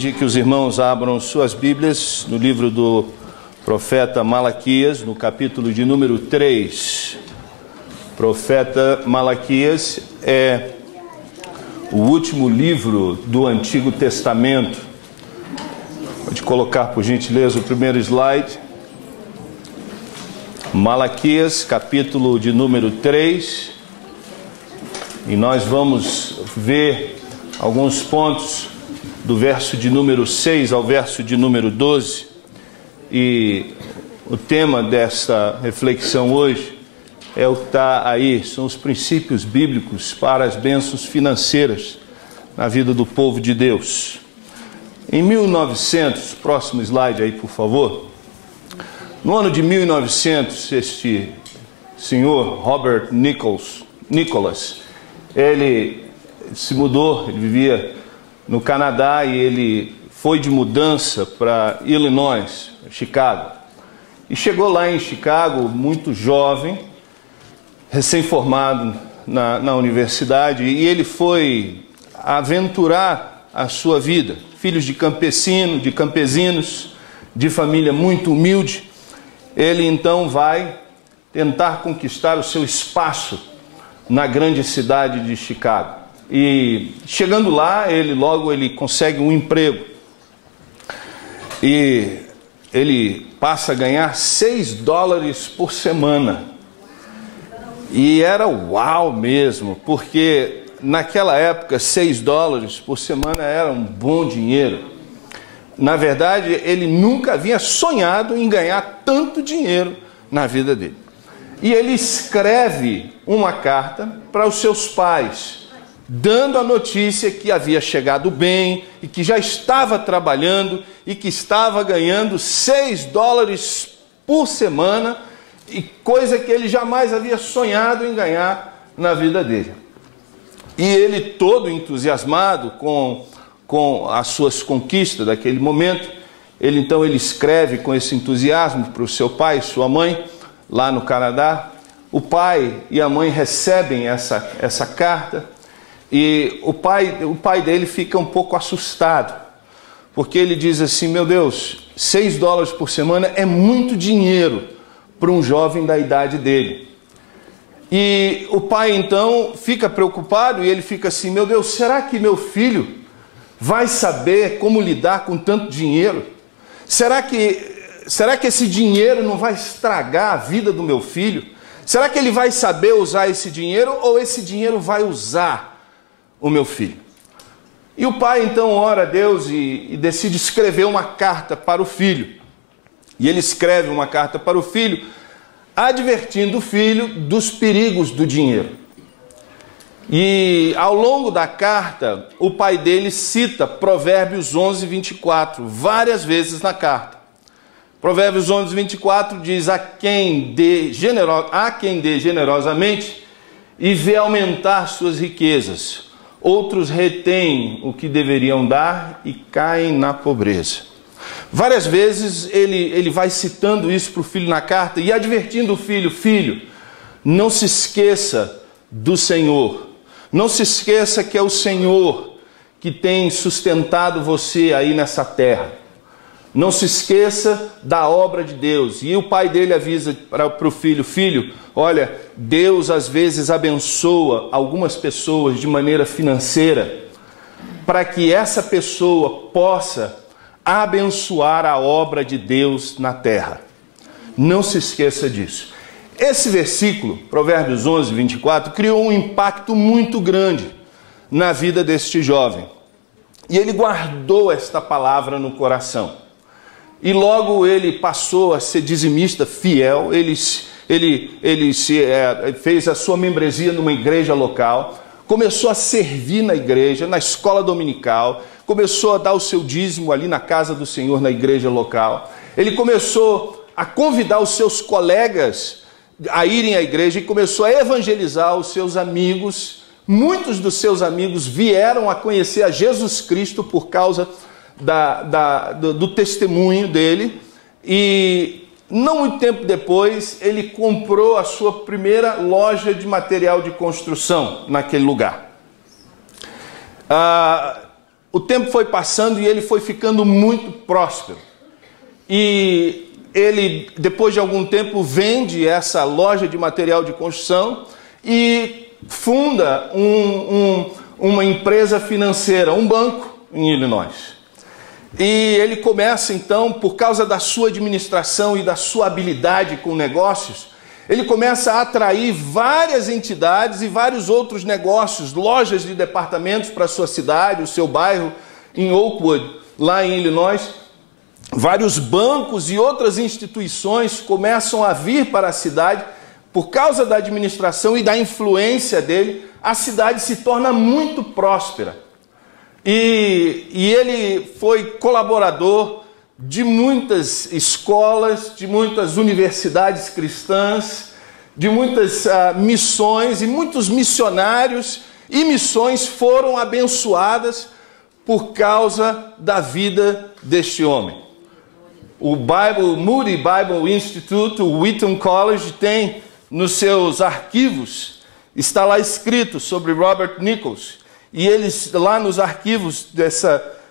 Pedir que os irmãos abram suas Bíblias no livro do profeta Malaquias, no capítulo de número 3. Profeta Malaquias é o último livro do Antigo Testamento. Pode colocar, por gentileza, o primeiro slide. Malaquias, capítulo de número 3. E nós vamos ver alguns pontos do verso de número 6 ao verso de número 12. E o tema desta reflexão hoje é o que está aí, são os princípios bíblicos para as bênçãos financeiras na vida do povo de Deus. Em 1900, próximo slide aí, por favor. No ano de 1900, este senhor Robert Nicholas, ele se mudou, ele vivia no Canadá e ele foi de mudança para Illinois, Chicago. E chegou lá em Chicago muito jovem, recém-formado na universidade, e ele foi aventurar a sua vida. Filhos de campesinos, de família muito humilde, ele então vai tentar conquistar o seu espaço na grande cidade de Chicago. E chegando lá, ele consegue um emprego. E ele passa a ganhar $6 por semana. E era uau mesmo, porque naquela época $6 por semana era um bom dinheiro. Na verdade, ele nunca havia sonhado em ganhar tanto dinheiro na vida dele. E ele escreve uma carta para os seus pais, dando a notícia que havia chegado bem e que já estava trabalhando e que estava ganhando $6 por semana, e coisa que ele jamais havia sonhado em ganhar na vida dele. E ele, todo entusiasmado com as suas conquistas daquele momento, ele escreve com esse entusiasmo para o seu pai e sua mãe, lá no Canadá. O pai e a mãe recebem essa carta, e o pai dele fica um pouco assustado, porque ele diz assim: meu Deus, $6 por semana é muito dinheiro para um jovem da idade dele. E o pai então fica preocupado e ele fica assim: meu Deus, será que meu filho vai saber como lidar com tanto dinheiro? Será que esse dinheiro não vai estragar a vida do meu filho? Será que ele vai saber usar esse dinheiro, ou esse dinheiro vai usar o meu filho? E o pai então ora a Deus e decide escrever uma carta para o filho. E ele escreve uma carta para o filho, advertindo o filho dos perigos do dinheiro. E ao longo da carta, o pai dele cita Provérbios 11:24, várias vezes na carta. Provérbios 11:24 diz: há quem dê generosamente e vê aumentar suas riquezas. Outros retêm o que deveriam dar e caem na pobreza. Várias vezes ele vai citando isso para o filho na carta e advertindo o filho: filho, não se esqueça do Senhor. Não se esqueça que é o Senhor que tem sustentado você aí nessa terra. Não se esqueça da obra de Deus. E o pai dele avisa para o filho: filho, olha, Deus às vezes abençoa algumas pessoas de maneira financeira, para que essa pessoa possa abençoar a obra de Deus na terra. Não se esqueça disso. Esse versículo, Provérbios 11:24, criou um impacto muito grande na vida deste jovem. E ele guardou esta palavra no coração. E logo ele passou a ser dizimista fiel. Ele fez a sua membresia numa igreja local, começou a servir na igreja, na escola dominical, começou a dar o seu dízimo ali na casa do Senhor, na igreja local. Ele começou a convidar os seus colegas a irem à igreja e começou a evangelizar os seus amigos. Muitos dos seus amigos vieram a conhecer a Jesus Cristo por causa do testemunho dele. E não muito tempo depois, ele comprou a sua primeira loja de material de construção naquele lugar. o tempo foi passando e ele foi ficando muito próspero. E ele, depois de algum tempo, vende essa loja de material de construção e funda uma empresa financeira, um banco em Illinois. E ele começa então, por causa da sua administração e da sua habilidade com negócios, ele começa a atrair várias entidades e vários outros negócios, lojas de departamentos para a sua cidade, o seu bairro em Oakwood, lá em Illinois. Vários bancos e outras instituições começam a vir para a cidade. Por causa da administração e da influência dele, a cidade se torna muito próspera. E ele foi colaborador de muitas escolas, de muitas universidades cristãs, de muitas missões, e muitos missionários e missões foram abençoadas por causa da vida deste homem. O Moody Bible Institute, o Wheaton College, tem nos seus arquivos, está lá escrito sobre Robert Nichols. E eles, lá nos arquivos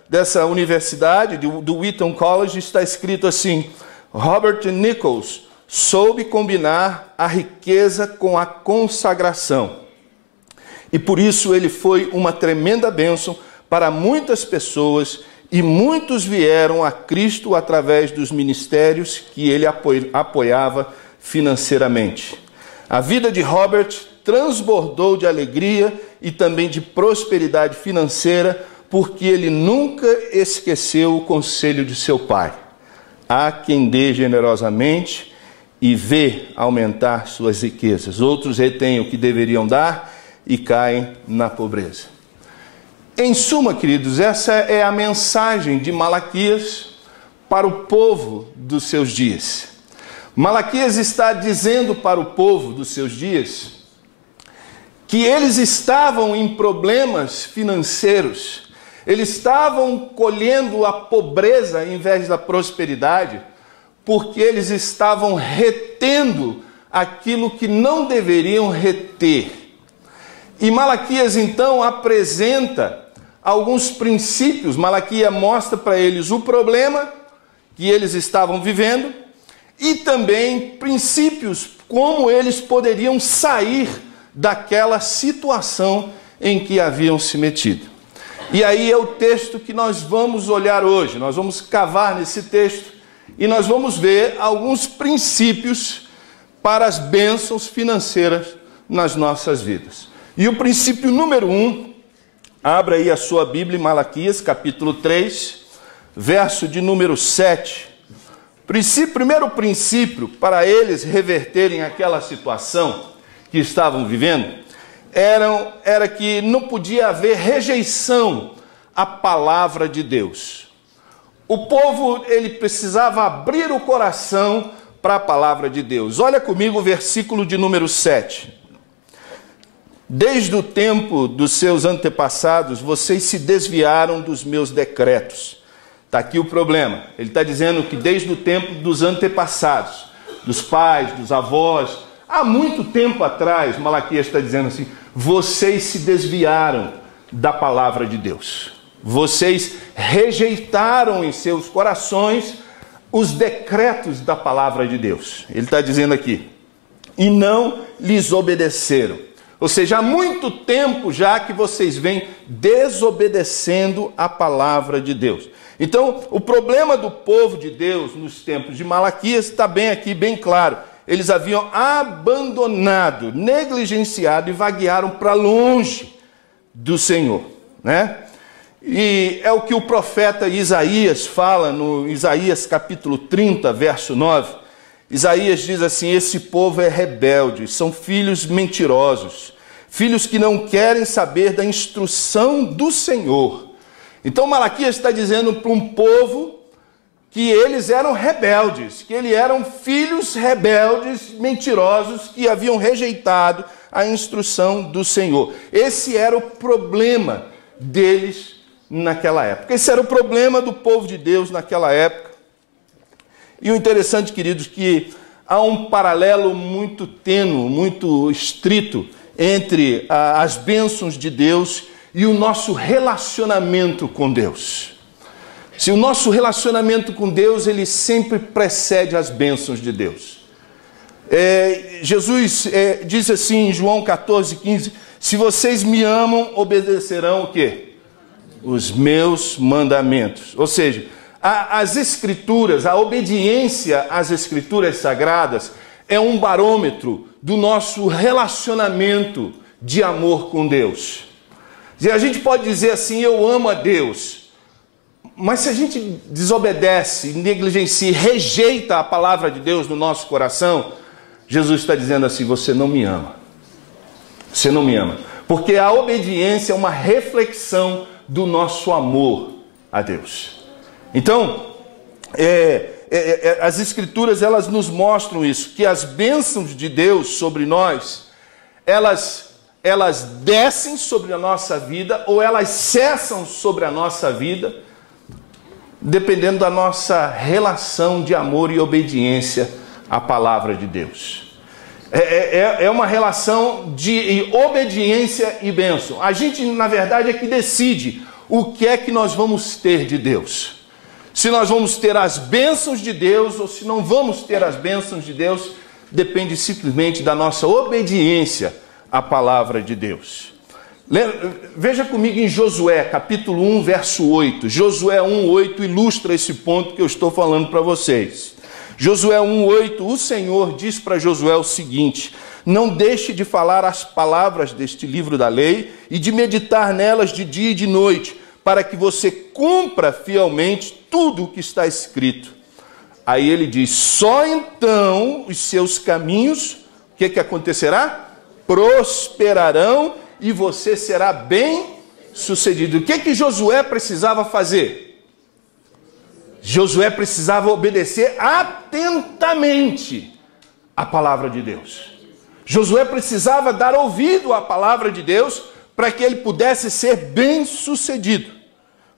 dessa universidade, do Wheaton College, está escrito assim: Robert Nichols soube combinar a riqueza com a consagração. E por isso ele foi uma tremenda bênção para muitas pessoas, e muitos vieram a Cristo através dos ministérios que ele apoiava financeiramente. A vida de Robert transbordou de alegria e também de prosperidade financeira, porque ele nunca esqueceu o conselho de seu pai. Há quem dê generosamente e vê aumentar suas riquezas. Outros retêm o que deveriam dar e caem na pobreza. Em suma, queridos, essa é a mensagem de Malaquias para o povo dos seus dias. Malaquias está dizendo para o povo dos seus dias que eles estavam em problemas financeiros, eles estavam colhendo a pobreza em vez da prosperidade, porque eles estavam retendo aquilo que não deveriam reter. E Malaquias então apresenta alguns princípios. Malaquias mostra para eles o problema que eles estavam vivendo e também princípios como eles poderiam sair daquela situação em que haviam se metido. E aí é o texto que nós vamos olhar hoje. Nós vamos cavar nesse texto e nós vamos ver alguns princípios para as bênçãos financeiras nas nossas vidas. E o princípio número 1, abra aí a sua Bíblia em Malaquias, capítulo 3, verso de número 7. Primeiro princípio para eles reverterem aquela situação que estavam vivendo era que não podia haver rejeição à palavra de Deus. O povo, ele precisava abrir o coração para a palavra de Deus. Olha comigo o versículo de número 7. Desde o tempo dos seus antepassados, vocês se desviaram dos meus decretos. Está aqui o problema. Ele está dizendo que desde o tempo dos antepassados, dos pais, dos avós, há muito tempo atrás, Malaquias está dizendo assim, vocês se desviaram da palavra de Deus. Vocês rejeitaram em seus corações os decretos da palavra de Deus. Ele está dizendo aqui, e não lhes obedeceram. Ou seja, há muito tempo já que vocês vêm desobedecendo a palavra de Deus. Então, o problema do povo de Deus nos tempos de Malaquias está bem aqui, bem claro. Eles haviam abandonado, negligenciado e vaguearam para longe do Senhor, né? E é o que o profeta Isaías fala no Isaías capítulo 30, verso 9. Isaías diz assim, esse povo é rebelde, são filhos mentirosos, filhos que não querem saber da instrução do Senhor. Então Malaquias está dizendo para um povo que eles eram rebeldes, que eles eram filhos rebeldes, mentirosos, que haviam rejeitado a instrução do Senhor. Esse era o problema deles naquela época. Esse era o problema do povo de Deus naquela época. E o interessante, queridos, que há um paralelo muito tênue, muito estrito entre as bênçãos de Deus e o nosso relacionamento com Deus. Se o nosso relacionamento com Deus, ele sempre precede as bênçãos de Deus. Jesus diz assim em João 14:15, se vocês me amam, obedecerão o quê? Os meus mandamentos. Ou seja, as Escrituras, a obediência às Escrituras sagradas é um barômetro do nosso relacionamento de amor com Deus. E a gente pode dizer assim, eu amo a Deus, mas se a gente desobedece, negligencia, rejeita a palavra de Deus no nosso coração, Jesus está dizendo assim, você não me ama. Você não me ama. Porque a obediência é uma reflexão do nosso amor a Deus. Então, as Escrituras, elas nos mostram isso, que as bênçãos de Deus sobre nós, elas descem sobre a nossa vida ou elas cessam sobre a nossa vida, dependendo da nossa relação de amor e obediência à palavra de Deus. É uma relação de obediência e bênção. A gente, na verdade, é que decide o que é que nós vamos ter de Deus. Se nós vamos ter as bênçãos de Deus ou se não vamos ter as bênçãos de Deus, depende simplesmente da nossa obediência à palavra de Deus. Veja comigo em Josué, capítulo 1, verso 8. Josué 1:8 ilustra esse ponto que eu estou falando para vocês. Josué 1:8, o Senhor diz para Josué o seguinte, não deixe de falar as palavras deste livro da lei e de meditar nelas de dia e de noite, para que você cumpra fielmente tudo o que está escrito. Aí ele diz, só então os seus caminhos, o que acontecerá? Prosperarão e você será bem sucedido. O que Josué precisava fazer? Josué precisava obedecer atentamente à palavra de Deus. Josué precisava dar ouvido à palavra de Deus para que ele pudesse ser bem sucedido.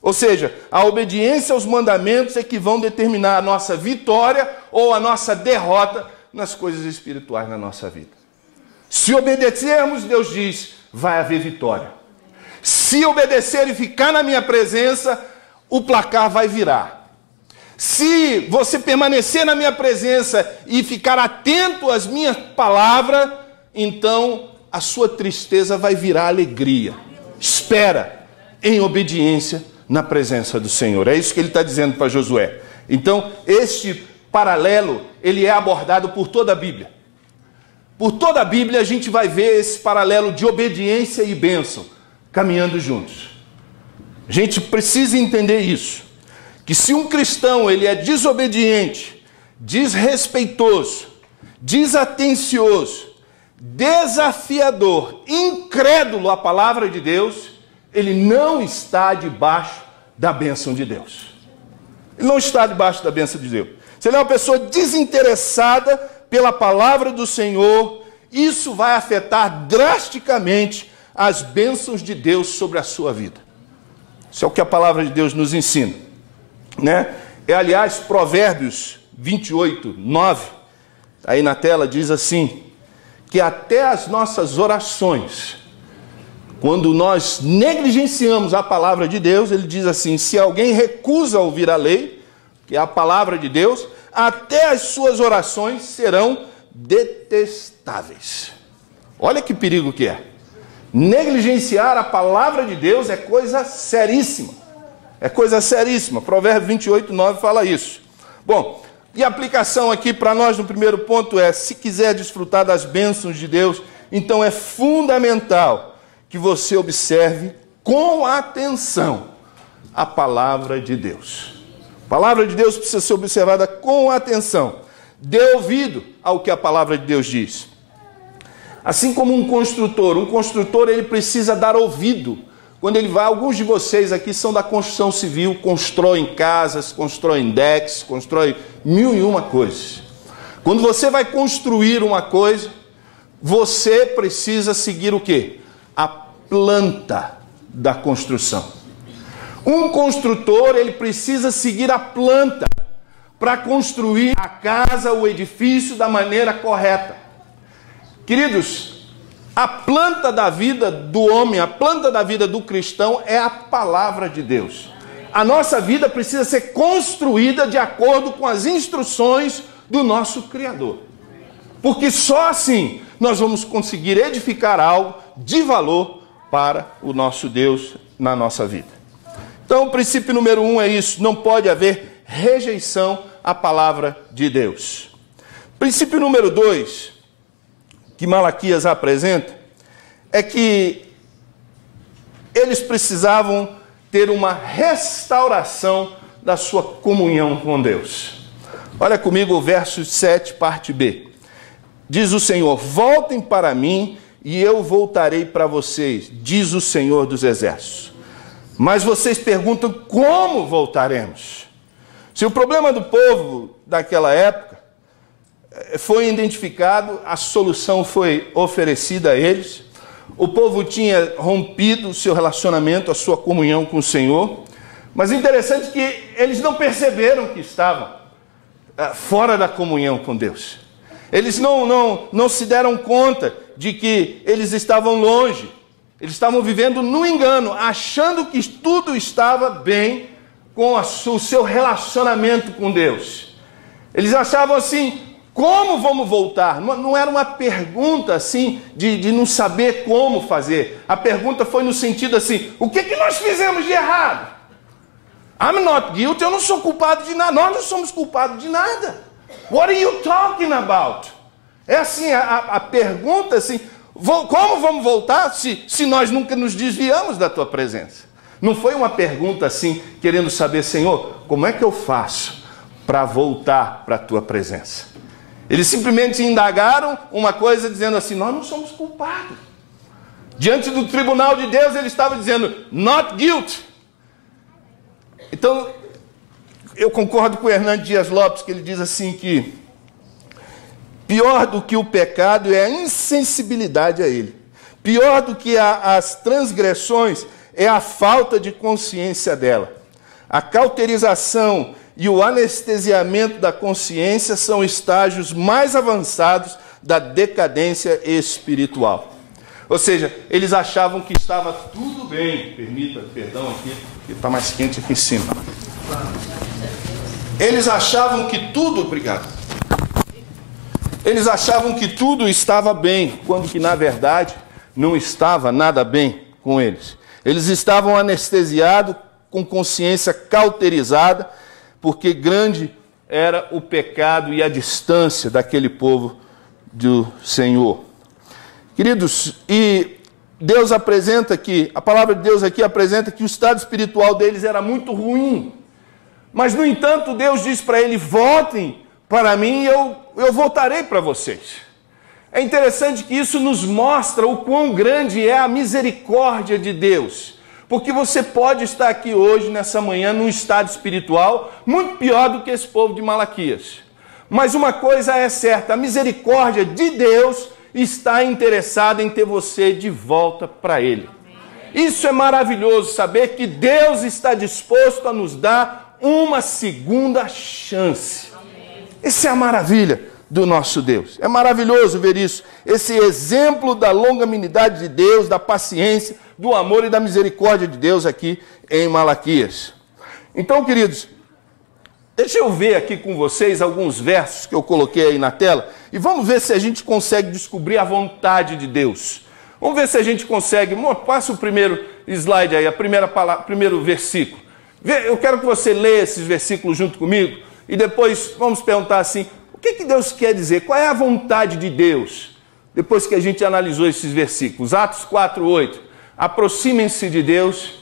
Ou seja, a obediência aos mandamentos é que vão determinar a nossa vitória ou a nossa derrota nas coisas espirituais na nossa vida. Se obedecermos, Deus diz, vai haver vitória. Se obedecer e ficar na minha presença, o placar vai virar. Se você permanecer na minha presença e ficar atento às minhas palavras, então a sua tristeza vai virar alegria. Espera em obediência na presença do Senhor. É isso que ele está dizendo para Josué. Então, este paralelo, ele é abordado por toda a Bíblia. Por toda a Bíblia a gente vai ver esse paralelo de obediência e bênção caminhando juntos. A gente precisa entender isso. Que se um cristão ele é desobediente, desrespeitoso, desatencioso, desafiador, incrédulo à palavra de Deus, ele não está debaixo da bênção de Deus. Ele não está debaixo da bênção de Deus. Se ele é uma pessoa desinteressada pela palavra do Senhor, isso vai afetar drasticamente as bênçãos de Deus sobre a sua vida. Isso é o que a palavra de Deus nos ensina. Aliás, Provérbios 28:9, aí na tela diz assim, que até as nossas orações, quando nós negligenciamos a palavra de Deus, ele diz assim, se alguém recusa ouvir a lei, que é a palavra de Deus, até as suas orações serão detestáveis. Olha que perigo que é. Negligenciar a palavra de Deus é coisa seríssima. É coisa seríssima. Provérbios 28:9 fala isso. Bom, e a aplicação aqui para nós no primeiro ponto é, se quiser desfrutar das bênçãos de Deus, então é fundamental que você observe com atenção a palavra de Deus. A palavra de Deus precisa ser observada com atenção. Dê ouvido ao que a palavra de Deus diz. Assim como um construtor ele precisa dar ouvido. Quando ele vai, alguns de vocês aqui são da construção civil, constroem casas, constroem decks, constroem 1001 coisas. Quando você vai construir uma coisa, você precisa seguir o quê? A planta da construção. Um construtor, ele precisa seguir a planta para construir a casa, o edifício da maneira correta. Queridos, A planta da vida do homem, a planta da vida do cristão é a palavra de Deus. A nossa vida precisa ser construída de acordo com as instruções do nosso Criador. Porque só assim nós vamos conseguir edificar algo de valor para o nosso Deus na nossa vida. Então, o princípio número 1 é isso: não pode haver rejeição à palavra de Deus. Princípio número 2, que Malaquias apresenta, é que eles precisavam ter uma restauração da sua comunhão com Deus. Olha comigo o verso 7, parte B. Diz o Senhor: voltem para mim e eu voltarei para vocês, diz o Senhor dos Exércitos. Mas vocês perguntam: como voltaremos? Se o problema do povo daquela época foi identificado, a solução foi oferecida a eles. O povo tinha rompido o seu relacionamento, a sua comunhão com o Senhor. Mas o interessante é que eles não perceberam que estavam fora da comunhão com Deus. Eles não se deram conta de que eles estavam longe. Eles estavam vivendo no engano, achando que tudo estava bem com o seu relacionamento com Deus. Eles achavam assim: como vamos voltar? Não era uma pergunta assim de não saber como fazer. A pergunta foi no sentido assim: o que nós fizemos de errado? I'm not guilty, eu não sou culpado de nada. Nós não somos culpados de nada. What are you talking about? É assim, a pergunta assim: como vamos voltar se nós nunca nos desviamos da tua presença? Não foi uma pergunta assim, querendo saber: Senhor, como é que eu faço para voltar para a tua presença? Eles simplesmente indagaram uma coisa dizendo assim: nós não somos culpados. Diante do tribunal de Deus, ele estava dizendo: not guilty. Então, eu concordo com o Hernando Dias Lopes, que ele diz assim que pior do que o pecado é a insensibilidade a ele. Pior do que as transgressões é a falta de consciência dela. A cauterização e o anestesiamento da consciência são estágios mais avançados da decadência espiritual. Ou seja, eles achavam que estava tudo bem. Perdão aqui, que está mais quente aqui em cima. Eles achavam que tudo, obrigado. Eles achavam que tudo estava bem, quando que na verdade não estava nada bem com eles. Eles estavam anestesiados, com consciência cauterizada, porque grande era o pecado e a distância daquele povo do Senhor. Queridos, e Deus apresenta aqui, a palavra de Deus aqui apresenta que o estado espiritual deles era muito ruim. Mas, no entanto, Deus diz para ele: voltem para mim e eu voltarei para vocês. É interessante que isso nos mostra o quão grande é a misericórdia de Deus. Porque você pode estar aqui hoje, nessa manhã, num estado espiritual muito pior do que esse povo de Malaquias. Mas uma coisa é certa: a misericórdia de Deus está interessada em ter você de volta para Ele. Isso é maravilhoso, saber que Deus está disposto a nos dar uma segunda chance. Essa é a maravilha do nosso Deus. É maravilhoso ver isso. Esse exemplo da longanimidade de Deus, da paciência, do amor e da misericórdia de Deus aqui em Malaquias. Então, queridos, deixa eu ver aqui com vocês alguns versos que eu coloquei aí na tela e vamos ver se a gente consegue descobrir a vontade de Deus. Vamos ver se a gente consegue. Passa o primeiro slide aí, primeiro versículo. Eu quero que você leia esses versículos junto comigo e depois vamos perguntar assim: o que Deus quer dizer? Qual é a vontade de Deus? Depois que a gente analisou esses versículos. Atos 4:8. Aproximem-se de Deus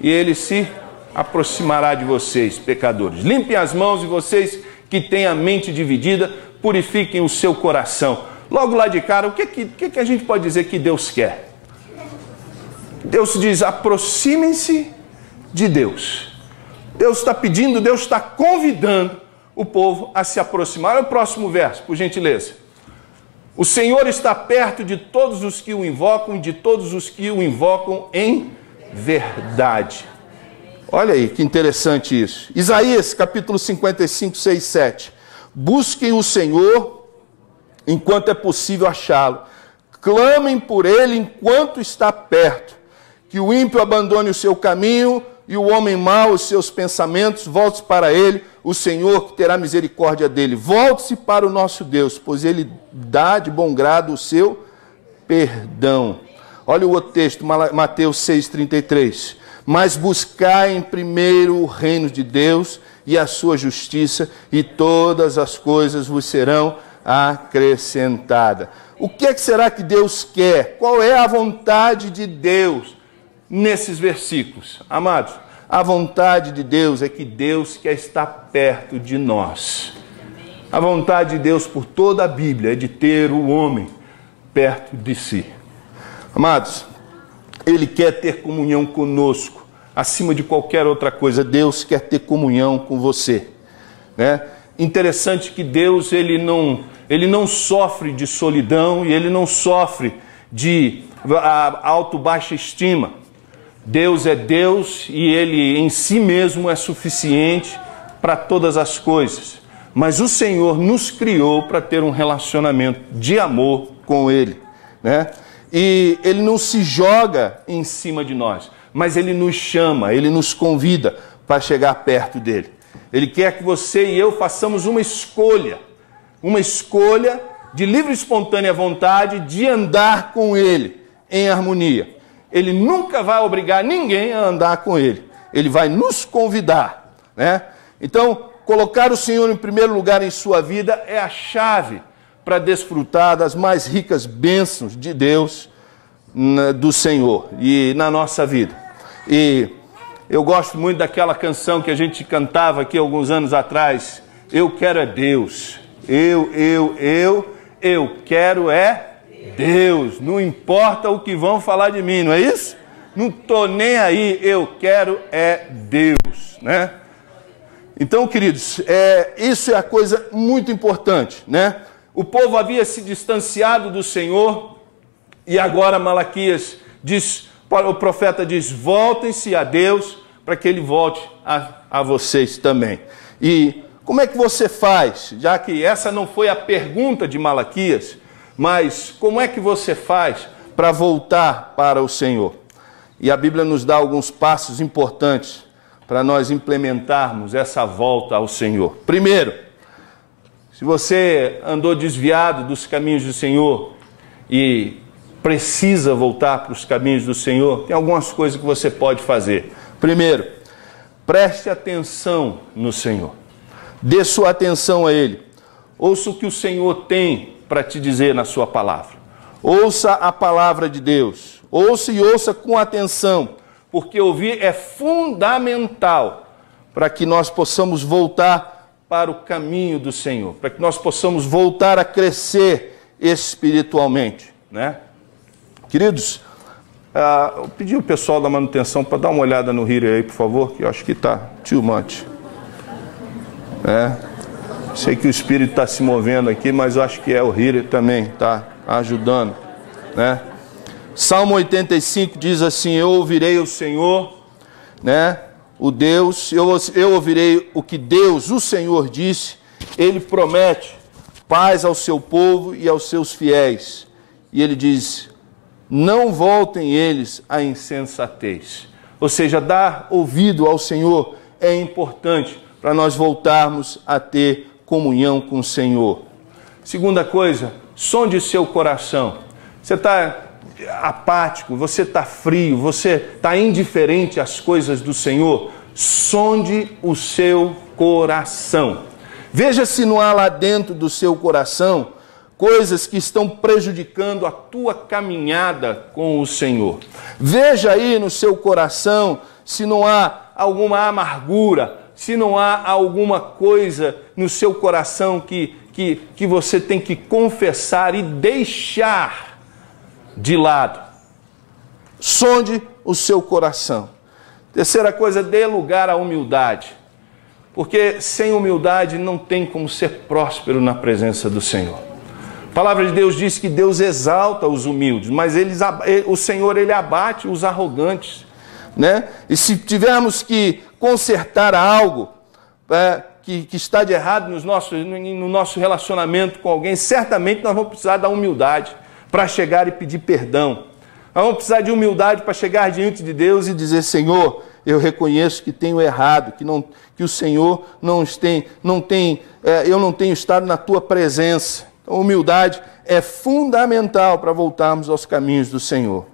e Ele se aproximará de vocês, pecadores. Limpem as mãos e vocês que têm a mente dividida, purifiquem o seu coração. Logo lá de cara, o que a gente pode dizer que Deus quer? Deus diz: aproximem-se de Deus. Deus está pedindo, Deus está convidando o povo a se aproximar. Olha o próximo verso, por gentileza. O Senhor está perto de todos os que o invocam, de todos os que o invocam em verdade. Olha aí, que interessante isso. Isaías, capítulo 55, 6, 7. Busquem o Senhor enquanto é possível achá-lo. clamem por ele enquanto está perto. Que o ímpio abandone o seu caminho e o homem mau os seus pensamentos, volte-se para ele, o Senhor que terá misericórdia dele. Volte-se para o nosso Deus, pois ele dá de bom grado o seu perdão. Olha o outro texto, Mateus 6,33. Mas buscai em primeiro o reino de Deus e a sua justiça, e todas as coisas vos serão acrescentadas. O que será que Deus quer? Qual é a vontade de Deus nesses versículos? Amados, a vontade de Deus é que Deus quer estar perto de nós. A vontade de Deus por toda a Bíblia é de ter o homem perto de si. Amados, Ele quer ter comunhão conosco, acima de qualquer outra coisa. Deus quer ter comunhão com você, né? Interessante que Deus, ele não sofre de solidão e ele não sofre de baixa estima. Deus é Deus e ele em si mesmo é suficiente para todas as coisas. Mas o Senhor nos criou para ter um relacionamento de amor com ele, né? E ele não se joga em cima de nós, mas ele nos chama, ele nos convida para chegar perto dele. Ele quer que você e eu façamos uma escolha de livre e espontânea vontade de andar com ele em harmonia. Ele nunca vai obrigar ninguém a andar com ele, ele vai nos convidar, né? Então, colocar o Senhor em primeiro lugar em sua vida é a chave para desfrutar das mais ricas bênçãos de Deus, do Senhor e na nossa vida. E eu gosto muito daquela canção que a gente cantava aqui alguns anos atrás. Eu quero é Deus. Eu quero é Deus. Não importa o que vão falar de mim, não é isso? Não estou nem aí, eu quero é Deus, né? Então, queridos, isso é a coisa muito importante, né? O povo havia se distanciado do Senhor e agora Malaquias diz, o profeta diz, voltem-se a Deus para que ele volte a vocês também. E como é que você faz? Já que essa não foi a pergunta de Malaquias, mas como é que você faz para voltar para o Senhor? E a Bíblia nos dá alguns passos importantes para nós implementarmos essa volta ao Senhor. Primeiro, se você andou desviado dos caminhos do Senhor e precisa voltar para os caminhos do Senhor, tem algumas coisas que você pode fazer. Primeiro, preste atenção no Senhor. Dê sua atenção a Ele. Ouça o que o Senhor tem para te dizer na sua palavra. Ouça a palavra de Deus. Ouça e ouça com atenção, porque ouvir é fundamental para que nós possamos voltar para o caminho do Senhor, para que nós possamos voltar a crescer espiritualmente, né? Queridos, eu pedi o pessoal da manutenção para dar uma olhada no heater aí, por favor, que eu acho que está too much. Sei que o Espírito está se movendo aqui, mas eu acho que o heater também está ajudando, né? Salmo 85 diz assim, eu ouvirei o Senhor, né? O Deus, eu ouvirei o que Deus, o Senhor disse, Ele promete paz ao seu povo e aos seus fiéis. E Ele diz, não voltem eles à insensatez. Ou seja, dar ouvido ao Senhor é importante para nós voltarmos a ter comunhão com o Senhor. Segunda coisa, sonde seu coração. Você está apático, você está frio, você está indiferente às coisas do Senhor, sonde o seu coração. Veja se não há lá dentro do seu coração coisas que estão prejudicando a tua caminhada com o Senhor. Veja aí no seu coração se não há alguma amargura, se não há alguma coisa no seu coração que você tem que confessar e deixar de lado. Sonde o seu coração. Terceira coisa, dê lugar à humildade. Porque sem humildade não tem como ser próspero na presença do Senhor. A palavra de Deus diz que Deus exalta os humildes, mas o Senhor ele abate os arrogantes, né? E se tivermos que consertar algo que está de errado no nosso relacionamento com alguém, certamente nós vamos precisar da humildade. para chegar e pedir perdão. Nós vamos precisar de humildade para chegar diante de Deus e dizer: Senhor, eu reconheço que tenho errado, que o Senhor eu não tenho estado na tua presença. Então, a humildade é fundamental para voltarmos aos caminhos do Senhor.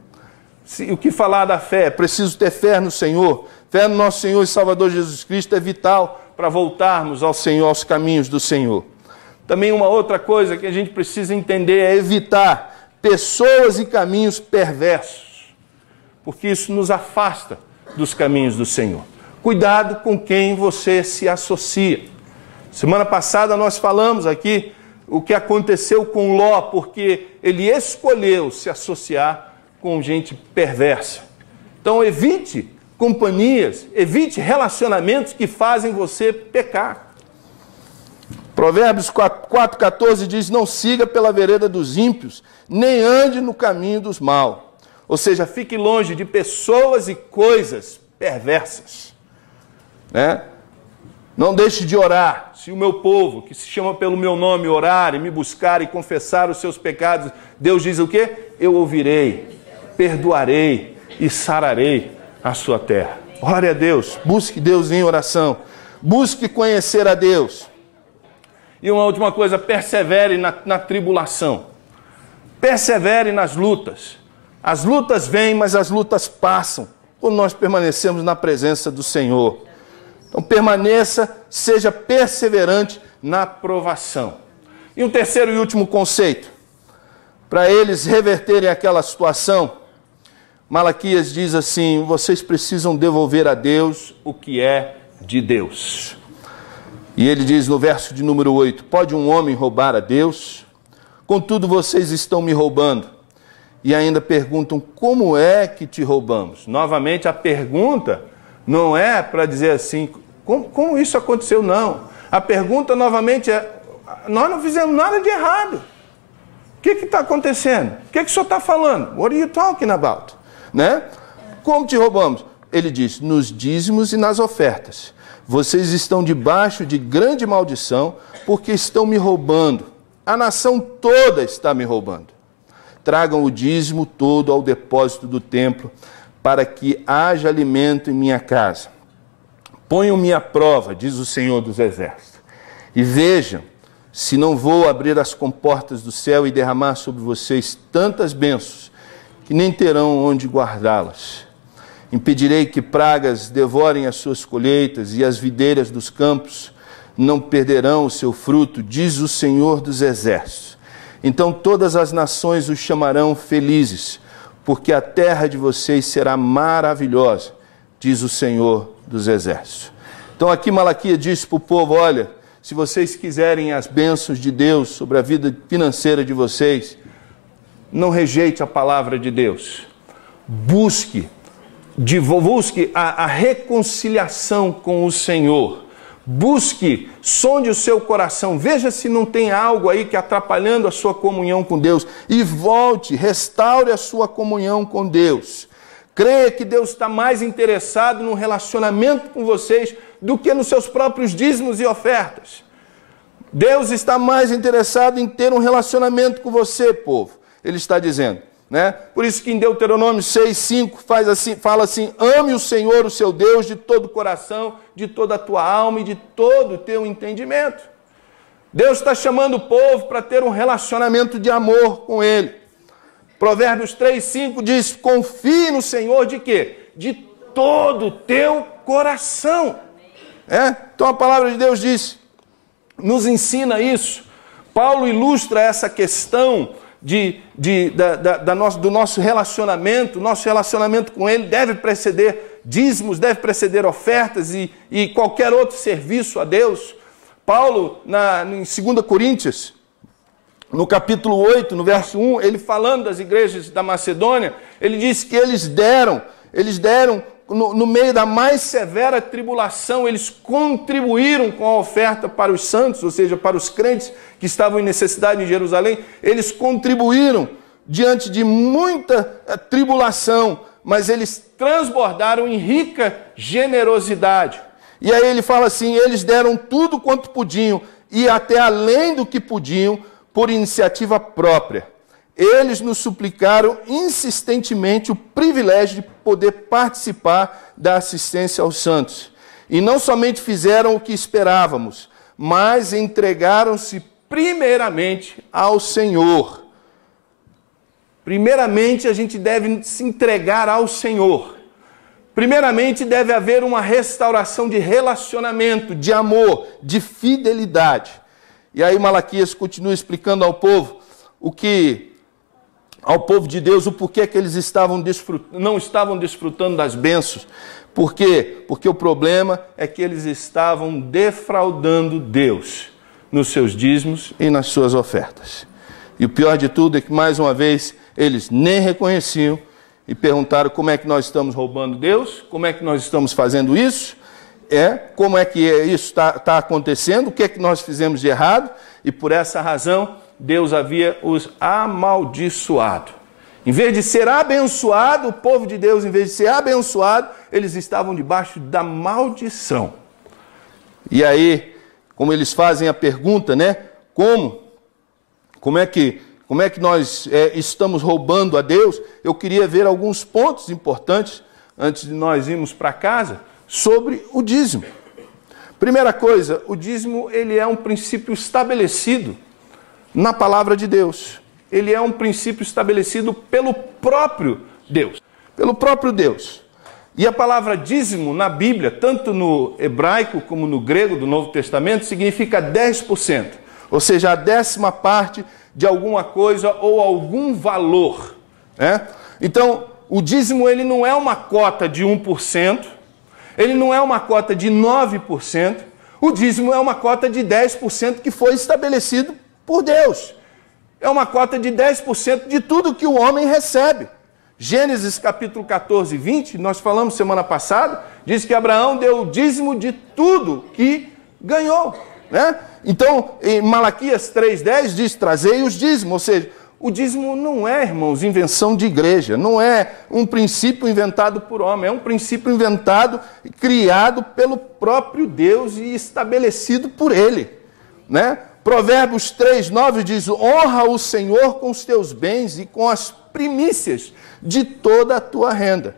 O que falar da fé? É preciso ter fé no Senhor. Fé no nosso Senhor e Salvador Jesus Cristo é vital para voltarmos ao Senhor, aos caminhos do Senhor. Também uma outra coisa que a gente precisa entender é evitar pessoas e caminhos perversos, porque isso nos afasta dos caminhos do Senhor. Cuidado com quem você se associa. Semana passada nós falamos aqui o que aconteceu com Ló, porque ele escolheu se associar com gente perversa. Então evite companhias, evite relacionamentos que fazem você pecar. Provérbios 4,14 diz: não siga pela vereda dos ímpios, nem ande no caminho dos maus. Ou seja, fique longe de pessoas e coisas perversas. Né? Não deixe de orar. Se o meu povo, que se chama pelo meu nome, orar e me buscar e confessar os seus pecados, Deus diz o quê? Eu ouvirei, perdoarei e sararei a sua terra. Ore a Deus, busque Deus em oração, busque conhecer a Deus. E uma última coisa, persevere na tribulação. Persevere nas lutas. As lutas vêm, mas as lutas passam, quando nós permanecemos na presença do Senhor. Então permaneça, seja perseverante na provação. E um terceiro e último conceito, para eles reverterem aquela situação, Malaquias diz assim: vocês precisam devolver a Deus o que é de Deus. E ele diz no verso de número 8, pode um homem roubar a Deus? Contudo, vocês estão me roubando. E ainda perguntam, como é que te roubamos? Novamente, a pergunta não é para dizer assim, como isso aconteceu? Não. A pergunta, novamente, é, nós não fizemos nada de errado. O que está acontecendo? O que o senhor está falando? What are you talking about? Né? Como te roubamos? Ele diz, nos dízimos e nas ofertas. Vocês estão debaixo de grande maldição, porque estão me roubando. A nação toda está me roubando. Tragam o dízimo todo ao depósito do templo, para que haja alimento em minha casa. Ponham-me à prova, diz o Senhor dos Exércitos, e vejam se não vou abrir as comportas do céu e derramar sobre vocês tantas bênçãos, que nem terão onde guardá-las. Impedirei que pragas devorem as suas colheitas, e as videiras dos campos não perderão o seu fruto, diz o Senhor dos Exércitos. Então todas as nações os chamarão felizes, porque a terra de vocês será maravilhosa, diz o Senhor dos Exércitos. Então aqui Malaquias diz para o povo, olha, se vocês quiserem as bênçãos de Deus sobre a vida financeira de vocês, não rejeite a palavra de Deus. Busque a reconciliação com o Senhor. Busque, sonde o seu coração, veja se não tem algo aí que atrapalhando a sua comunhão com Deus e volte, restaure a sua comunhão com Deus. Creia que Deus está mais interessado no relacionamento com vocês do que nos seus próprios dízimos e ofertas. Deus está mais interessado em ter um relacionamento com você, povo. Ele está dizendo, né? Por isso que em Deuteronômio 6:5 fala assim, ame o Senhor, o seu Deus, de todo o coração, de toda a tua alma e de todo o teu entendimento. Deus está chamando o povo para ter um relacionamento de amor com Ele. Provérbios 3:5 diz, confie no Senhor de quê? De todo o teu coração. Então a palavra de Deus nos ensina isso. Paulo ilustra essa questão do nosso relacionamento. Nosso relacionamento com Ele deve preceder dízimos, deve preceder ofertas e qualquer outro serviço a Deus. Paulo, em 2 Coríntios, no capítulo 8, no verso 1, ele falando das igrejas da Macedônia, ele diz que eles deram no meio da mais severa tribulação, eles contribuíram com a oferta para os santos, ou seja, para os crentes que estavam em necessidade em Jerusalém, eles contribuíram diante de muita tribulação, mas eles transbordaram em rica generosidade. E aí ele fala assim, eles deram tudo quanto podiam, e até além do que podiam, por iniciativa própria. eles nos suplicaram insistentemente o privilégio de poder participar da assistência aos santos. E não somente fizeram o que esperávamos, mas entregaram-se primeiramente ao Senhor. Primeiramente, a gente deve se entregar ao Senhor. Primeiramente, deve haver uma restauração de relacionamento, de amor, de fidelidade. E aí Malaquias continua explicando ao povo ao povo de Deus, o porquê que eles não estavam desfrutando das bênçãos. Por quê? Porque o problema é que eles estavam defraudando Deus nos seus dízimos e nas suas ofertas. E o pior de tudo é que, mais uma vez, eles nem reconheciam e perguntaram como é que nós estamos roubando Deus, como é que nós estamos fazendo isso, como é que isso está acontecendo, o que é que nós fizemos de errado, e por essa razão Deus havia os amaldiçoado. Em vez de ser abençoado, o povo de Deus, em vez de ser abençoado, eles estavam debaixo da maldição. E aí, como eles fazem a pergunta, né? Como é que nós estamos roubando a Deus? Eu queria ver alguns pontos importantes, antes de nós irmos para casa, sobre o dízimo. Primeira coisa, o dízimo ele é um princípio estabelecido na palavra de Deus. Ele é um princípio estabelecido pelo próprio Deus. Pelo próprio Deus. E a palavra dízimo na Bíblia, tanto no hebraico como no grego do Novo Testamento, significa 10%. Ou seja, a 10ª parte de alguma coisa ou algum valor. Né? Então, o dízimo ele não é uma cota de 1%, ele não é uma cota de 9%, o dízimo é uma cota de 10% que foi estabelecido por Deus. É uma cota de 10% de tudo que o homem recebe. Gênesis capítulo 14, 20, nós falamos semana passada, diz que Abraão deu o dízimo de tudo que ganhou. Né? Então, em Malaquias 3,10 diz, trazei os dízimos, ou seja, o dízimo não é, irmãos, invenção de igreja, não é um princípio inventado por homem, é um princípio inventado, criado pelo próprio Deus e estabelecido por Ele. Né? Provérbios 3,9 diz, honra o Senhor com os teus bens e com as primícias de toda a tua renda.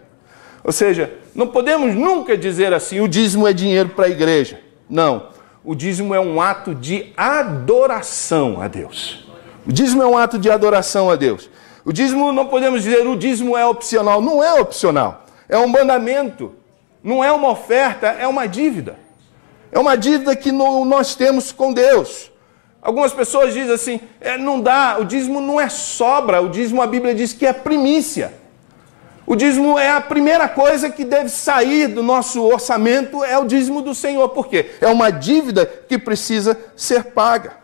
Ou seja, não podemos nunca dizer assim, o dízimo é dinheiro para a igreja. Não, o dízimo é um ato de adoração a Deus. O dízimo é um ato de adoração a Deus. O dízimo, não podemos dizer, o dízimo é opcional. Não é opcional, é um mandamento. Não é uma oferta, é uma dívida. É uma dívida que nós temos com Deus. Algumas pessoas dizem assim, não dá, o dízimo não é sobra, o dízimo a Bíblia diz que é primícia. O dízimo é a primeira coisa que deve sair do nosso orçamento, é o dízimo do Senhor. Por quê? É uma dívida que precisa ser paga.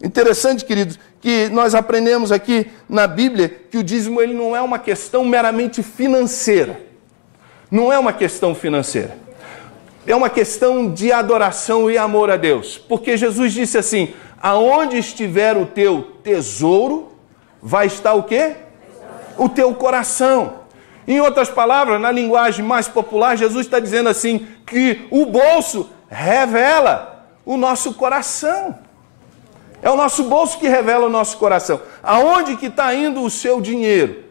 Interessante, queridos, que nós aprendemos aqui na Bíblia que o dízimo ele não é uma questão meramente financeira. Não é uma questão financeira. É uma questão de adoração e amor a Deus. Porque Jesus disse assim, aonde estiver o teu tesouro, vai estar o quê? O teu coração. Em outras palavras, na linguagem mais popular, Jesus está dizendo assim, que o bolso revela o nosso coração. É o nosso bolso que revela o nosso coração. Aonde que está indo o seu dinheiro?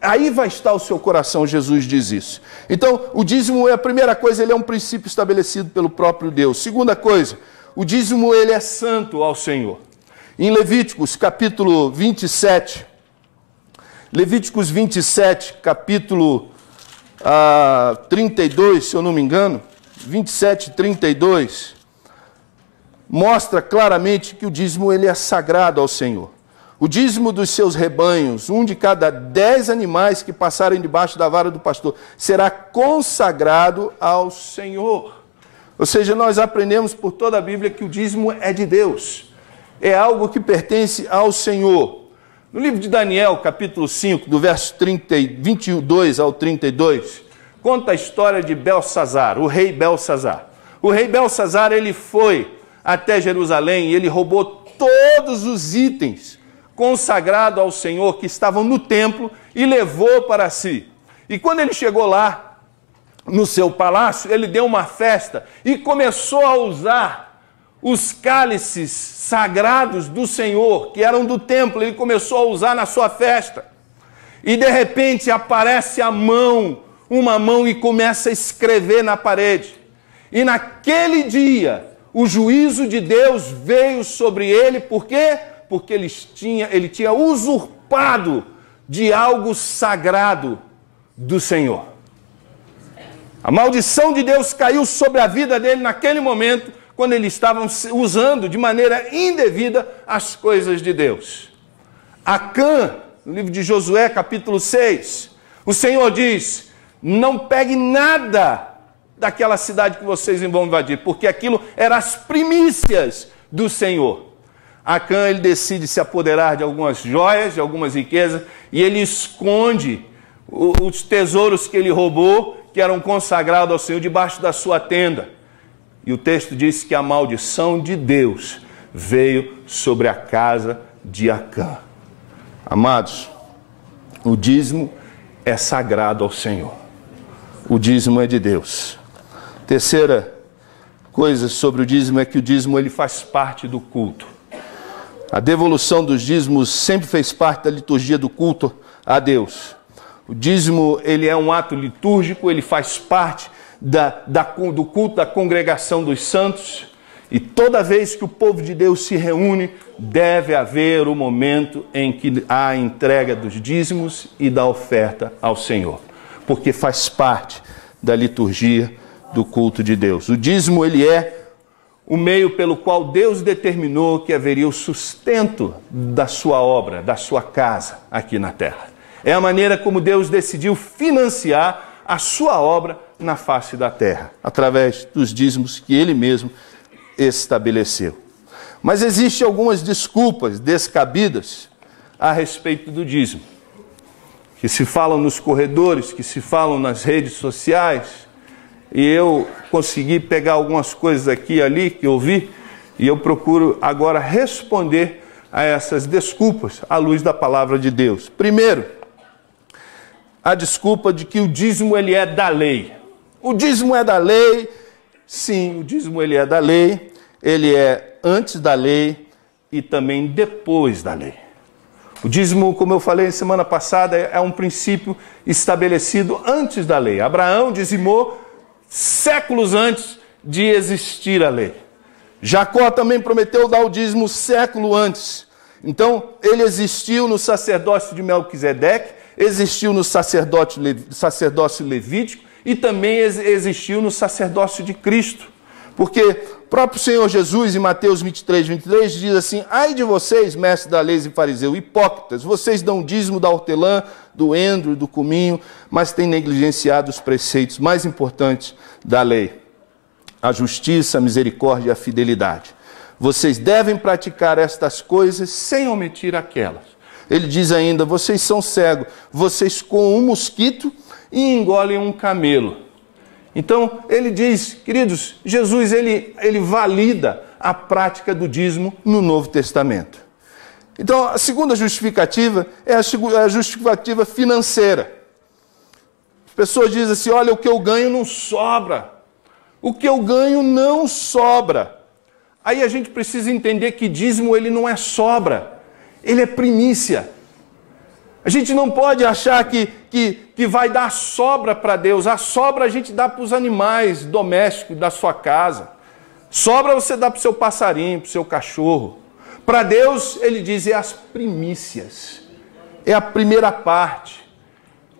Aí vai estar o seu coração, Jesus diz isso. Então, o dízimo é a primeira coisa, ele é um princípio estabelecido pelo próprio Deus. Segunda coisa, o dízimo ele é santo ao Senhor. Em Levíticos, capítulo 27, Levíticos 27, capítulo 32, se eu não me engano, 27, 32, mostra claramente que o dízimo ele é sagrado ao Senhor. O dízimo dos seus rebanhos, 1 de cada 10 animais que passarem debaixo da vara do pastor, será consagrado ao Senhor. Ou seja, nós aprendemos por toda a Bíblia que o dízimo é de Deus. É algo que pertence ao Senhor. No livro de Daniel, capítulo 5, do verso 22 ao 32, conta a história de Belsazar, o rei Belsazar. O rei Belsazar, ele foi até Jerusalém e ele roubou todos os itens consagrados ao Senhor que estavam no templo e levou para si. E quando ele chegou lá, no seu palácio, ele deu uma festa e começou a usar os cálices sagrados do Senhor, que eram do templo, ele começou a usar na sua festa. E de repente aparece uma mão, e começa a escrever na parede. E naquele dia, o juízo de Deus veio sobre ele, por quê? Porque ele tinha usurpado de algo sagrado do Senhor. A maldição de Deus caiu sobre a vida dele naquele momento, quando ele estava usando de maneira indevida as coisas de Deus. Acã, no livro de Josué, capítulo 6, o Senhor diz: não pegue nada daquela cidade que vocês vão invadir, porque aquilo eram as primícias do Senhor. Acã, ele decide se apoderar de algumas joias, de algumas riquezas, e ele esconde os tesouros que ele roubou, que eram consagrados ao Senhor, debaixo da sua tenda. E o texto diz que a maldição de Deus veio sobre a casa de Acã. Amados, o dízimo é sagrado ao Senhor. O dízimo é de Deus. Terceira coisa sobre o dízimo é que o dízimo ele faz parte do culto. A devolução dos dízimos sempre fez parte da liturgia do culto a Deus. O dízimo ele é um ato litúrgico, ele faz parte do culto da congregação dos santos. E toda vez que o povo de Deus se reúne, deve haver o momento em que há a entrega dos dízimos e da oferta ao Senhor, porque faz parte da liturgia do culto de Deus. O dízimo ele é o meio pelo qual Deus determinou que haveria o sustento da sua obra, da sua casa aqui na terra. É a maneira como Deus decidiu financiar a sua obra na face da terra, através dos dízimos que Ele mesmo estabeleceu. Mas existem algumas desculpas descabidas a respeito do dízimo, que se falam nos corredores, que se falam nas redes sociais, e eu consegui pegar algumas coisas aqui e ali que eu vi, e eu procuro agora responder a essas desculpas à luz da palavra de Deus. Primeiro, a desculpa de que o dízimo ele é da lei. O dízimo é da lei, sim, o dízimo ele é da lei, ele é antes da lei e também depois da lei. O dízimo, como eu falei semana passada, é um princípio estabelecido antes da lei. Abraão dizimou séculos antes de existir a lei. Jacó também prometeu dar o dízimo século antes. Então, ele existiu no sacerdócio de Melquisedeque, existiu no sacerdócio levítico e também existiu no sacerdócio de Cristo. Porque o próprio Senhor Jesus, em Mateus 23, 23, diz assim: ai de vocês, mestres da lei e fariseus, hipócritas, vocês dão dízimo da hortelã, do endro e do cominho, mas têm negligenciado os preceitos mais importantes da lei: a justiça, a misericórdia e a fidelidade. Vocês devem praticar estas coisas sem omitir aquelas. Ele diz ainda: vocês são cegos, vocês comem um mosquito e engolem um camelo. Então, ele diz, queridos, Jesus ele valida a prática do dízimo no Novo Testamento. Então, a segunda justificativa é a justificativa financeira. As pessoas dizem assim: olha, o que eu ganho não sobra. O que eu ganho não sobra. Aí a gente precisa entender que dízimo ele não é sobra, ele é primícia. A gente não pode achar que vai dar sobra para Deus. A sobra a gente dá para os animais domésticos da sua casa. Sobra você dá para o seu passarinho, para o seu cachorro. Para Deus, ele diz, é as primícias. É a primeira parte.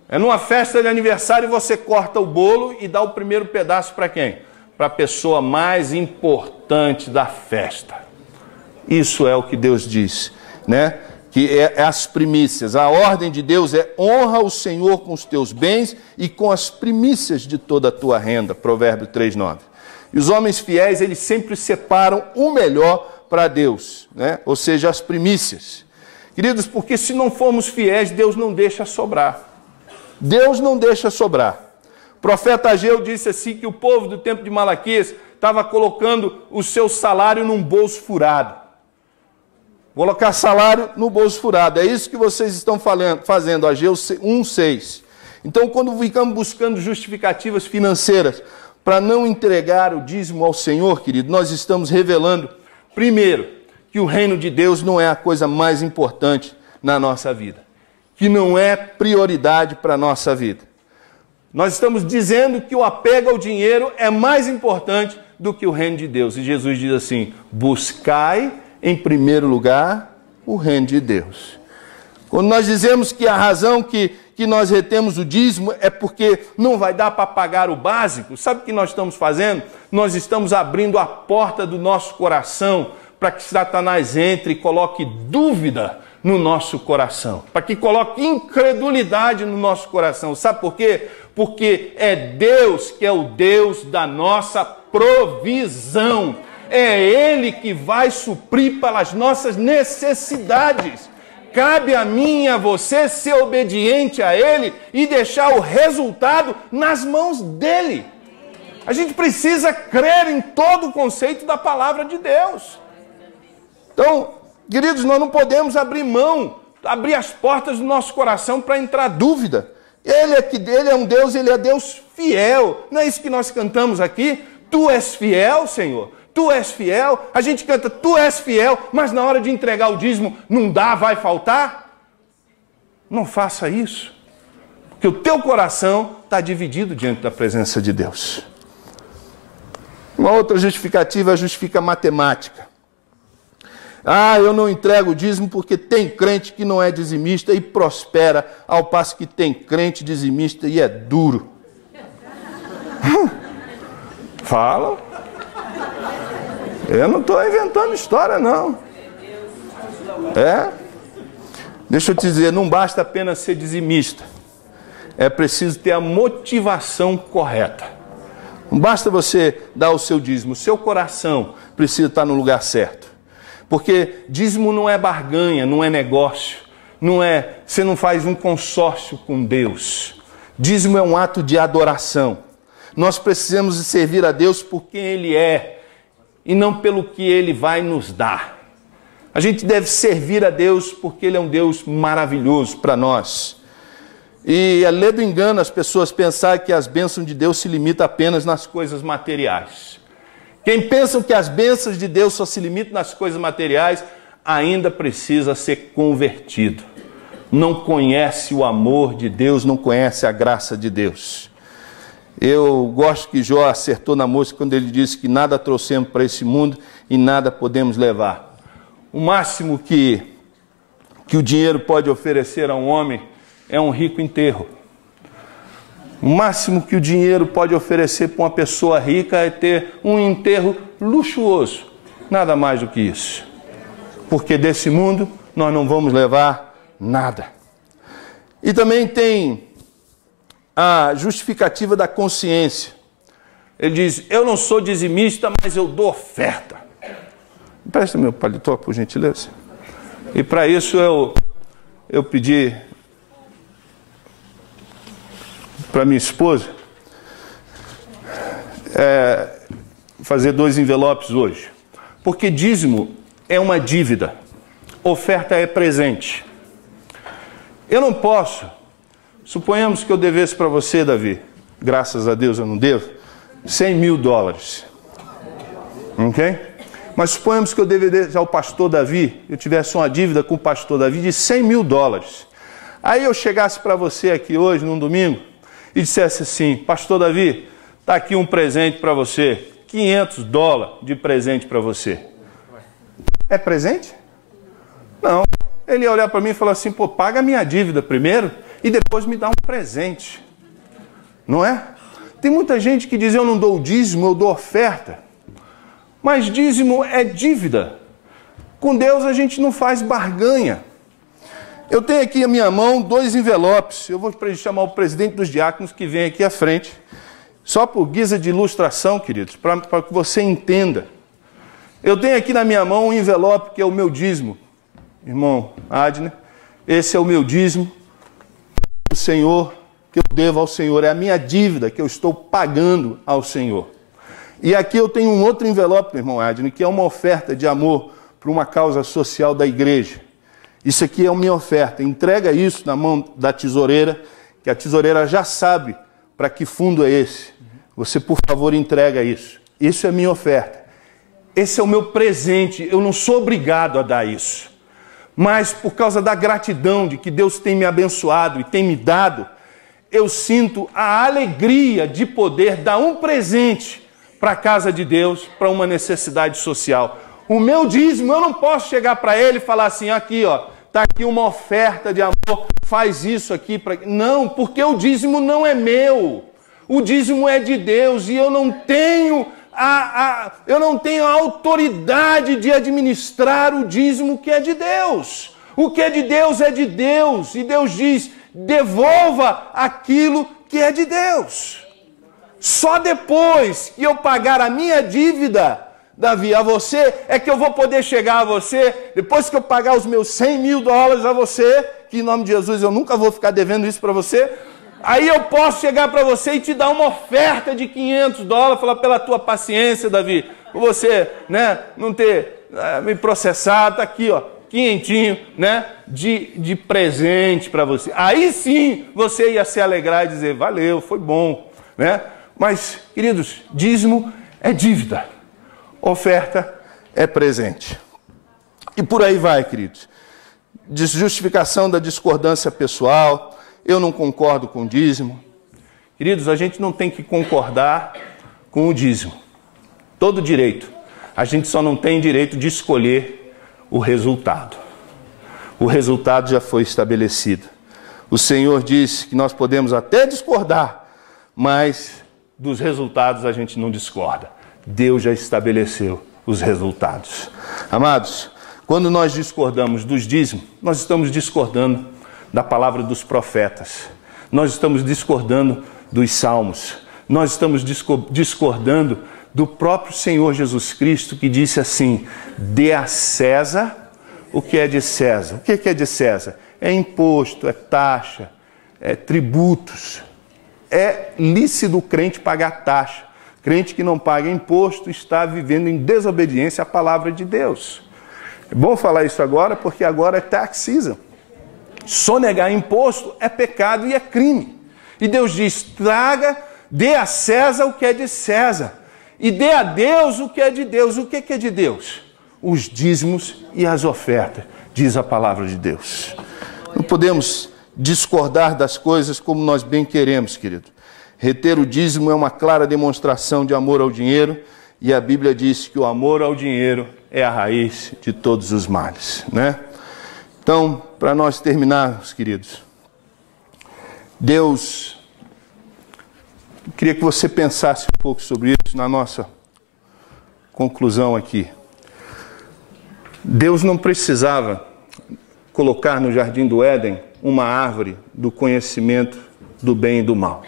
É numa festa de aniversário você corta o bolo e dá o primeiro pedaço para quem? Para a pessoa mais importante da festa. Isso é o que Deus diz, né? Que é as primícias. A ordem de Deus é: honra o Senhor com os teus bens e com as primícias de toda a tua renda. Provérbio 3:9. E os homens fiéis, eles sempre separam o melhor para Deus, né? Ou seja, as primícias. Queridos, porque se não formos fiéis, Deus não deixa sobrar. Deus não deixa sobrar. O profeta Ageu disse assim que o povo do tempo de Malaquias estava colocando o seu salário num bolso furado. Colocar salário no bolso furado. É isso que vocês estão fazendo, Ageu 1:6. Então, quando ficamos buscando justificativas financeiras para não entregar o dízimo ao Senhor, querido, nós estamos revelando, primeiro, que o reino de Deus não é a coisa mais importante na nossa vida, que não é prioridade para a nossa vida. Nós estamos dizendo que o apego ao dinheiro é mais importante do que o reino de Deus. E Jesus diz assim: buscai em primeiro lugar o reino de Deus. Quando nós dizemos que a razão que nós retemos o dízimo é porque não vai dar para pagar o básico, sabe o que nós estamos fazendo? Nós estamos abrindo a porta do nosso coração para que Satanás entre e coloque dúvida no nosso coração, para que coloque incredulidade no nosso coração. Sabe por quê? Porque é Deus que é o Deus da nossa provisão. É Ele que vai suprir pelas nossas necessidades. Cabe a mim e a você ser obediente a Ele e deixar o resultado nas mãos dEle. A gente precisa crer em todo o conceito da palavra de Deus. Então, queridos, nós não podemos abrir mão, abrir as portas do nosso coração para entrar dúvida. Ele é um Deus, Ele é Deus fiel. Não é isso que nós cantamos aqui? Tu és fiel, Senhor. Tu és fiel. A gente canta, tu és fiel, mas na hora de entregar o dízimo, não dá, vai faltar? Não faça isso. Porque o teu coração está dividido diante da presença de Deus. Uma outra justificativa justifica matemática. Ah, eu não entrego o dízimo porque tem crente que não é dizimista e prospera, ao passo que tem crente dizimista e é duro. Fala. Eu não estou inventando história, não. Deixa eu te dizer, não basta apenas ser dizimista. É preciso ter a motivação correta. Não basta você dar o seu dízimo, o seu coração precisa estar no lugar certo. Porque dízimo não é barganha, não é negócio, você não faz um consórcio com Deus. Dízimo é um ato de adoração. Nós precisamos de servir a Deus por quem Ele é e não pelo que Ele vai nos dar. A gente deve servir a Deus porque Ele é um Deus maravilhoso para nós. E é ledo engano as pessoas pensar que as bênçãos de Deus se limitam apenas nas coisas materiais. Quem pensa que as bênçãos de Deus só se limitam nas coisas materiais, ainda precisa ser convertido. Não conhece o amor de Deus, não conhece a graça de Deus. Eu gosto que Jó acertou na música quando ele disse que nada trouxemos para esse mundo e nada podemos levar. O máximo que o dinheiro pode oferecer a um homem é um rico enterro. O máximo que o dinheiro pode oferecer para uma pessoa rica é ter um enterro luxuoso. Nada mais do que isso. Porque desse mundo nós não vamos levar nada. E também tem a justificativa da consciência. Ele diz, eu não sou dizimista, mas eu dou oferta. Empresta meu paletó, por gentileza. E para isso eu pedi para minha esposa fazer 2 envelopes hoje. Porque dízimo é uma dívida, oferta é presente. Eu não posso, suponhamos que eu devesse para você, Davi, graças a Deus eu não devo, $100.000. Ok? Mas suponhamos que eu devesse ao pastor Davi, eu tivesse uma dívida com o pastor Davi de $100.000. Aí eu chegasse para você aqui hoje, num domingo, e dissesse assim, pastor Davi, está aqui um presente para você, $500 de presente para você. É presente? Não. Ele ia olhar para mim e falar assim, pô, paga a minha dívida primeiro e depois me dá um presente. Não é? Tem muita gente que diz, eu não dou dízimo, eu dou oferta. Mas dízimo é dívida. Com Deus a gente não faz barganha. Eu tenho aqui à minha mão 2 envelopes. Eu vou chamar o presidente dos diáconos que vem aqui à frente. Só por guisa de ilustração, queridos, para que você entenda. Eu tenho aqui na minha mão um envelope que é o meu dízimo. Irmão Adner, esse é o meu dízimo do Senhor, que eu devo ao Senhor. É a minha dívida que eu estou pagando ao Senhor. E aqui eu tenho um outro envelope, irmão Adner, que é uma oferta de amor para uma causa social da igreja. Isso aqui é a minha oferta. Entrega isso na mão da tesoureira, que a tesoureira já sabe para que fundo é esse. você, por favor, entrega isso. Isso é minha oferta. Esse é o meu presente. Eu não sou obrigado a dar isso. Mas por causa da gratidão de que Deus tem me abençoado e tem me dado, eu sinto a alegria de poder dar um presente para a casa de Deus, para uma necessidade social. O meu dízimo, eu não posso chegar para ele e falar assim, aqui, ó, está aqui uma oferta de amor, faz isso aqui. Não, porque o dízimo não é meu. O dízimo é de Deus e eu não tenho a autoridade de administrar o dízimo que é de Deus. O que é de Deus é de Deus. E Deus diz, devolva aquilo que é de Deus. Só depois que eu pagar a minha dívida, Davi, a você, é que eu vou poder chegar a você, depois que eu pagar os meus $100 mil a você, que em nome de Jesus eu nunca vou ficar devendo isso para você, aí eu posso chegar para você e te dar uma oferta de $500, falar pela tua paciência, Davi, por você, né, não ter me processado, tá aqui, ó, quinhentinho, né, de presente para você. Aí sim você ia se alegrar e dizer, valeu, foi bom, né? Mas, queridos, dízimo é dívida, oferta é presente. E por aí vai, queridos. Justificação da discordância pessoal, eu não concordo com o dízimo. Queridos, a gente não tem que concordar com o dízimo. Todo direito. A gente só não tem direito de escolher o resultado. O resultado já foi estabelecido. O Senhor disse que nós podemos até discordar, mas dos resultados a gente não discorda. Deus já estabeleceu os resultados. Amados, quando nós discordamos dos dízimos, nós estamos discordando da palavra dos profetas. Nós estamos discordando dos salmos. Nós estamos discordando do próprio Senhor Jesus Cristo, que disse assim, dê a César o que é de César. O que é de César? É imposto, é taxa, é tributos. É lícito o crente pagar taxa. Crente que não paga imposto está vivendo em desobediência à palavra de Deus. É bom falar isso agora, porque agora é tax season. Sonegar imposto é pecado e é crime. E Deus diz, dê a César o que é de César. E dê a Deus o que é de Deus. O que é de Deus? Os dízimos e as ofertas, diz a palavra de Deus. Não podemos discordar das coisas como nós bem queremos, querido. Reter o dízimo é uma clara demonstração de amor ao dinheiro, e a Bíblia diz que o amor ao dinheiro é a raiz de todos os males, né? Então, para nós terminarmos, queridos, Deus, eu queria que você pensasse um pouco sobre isso na nossa conclusão aqui. Deus não precisava colocar no jardim do Éden uma árvore do conhecimento do bem e do mal.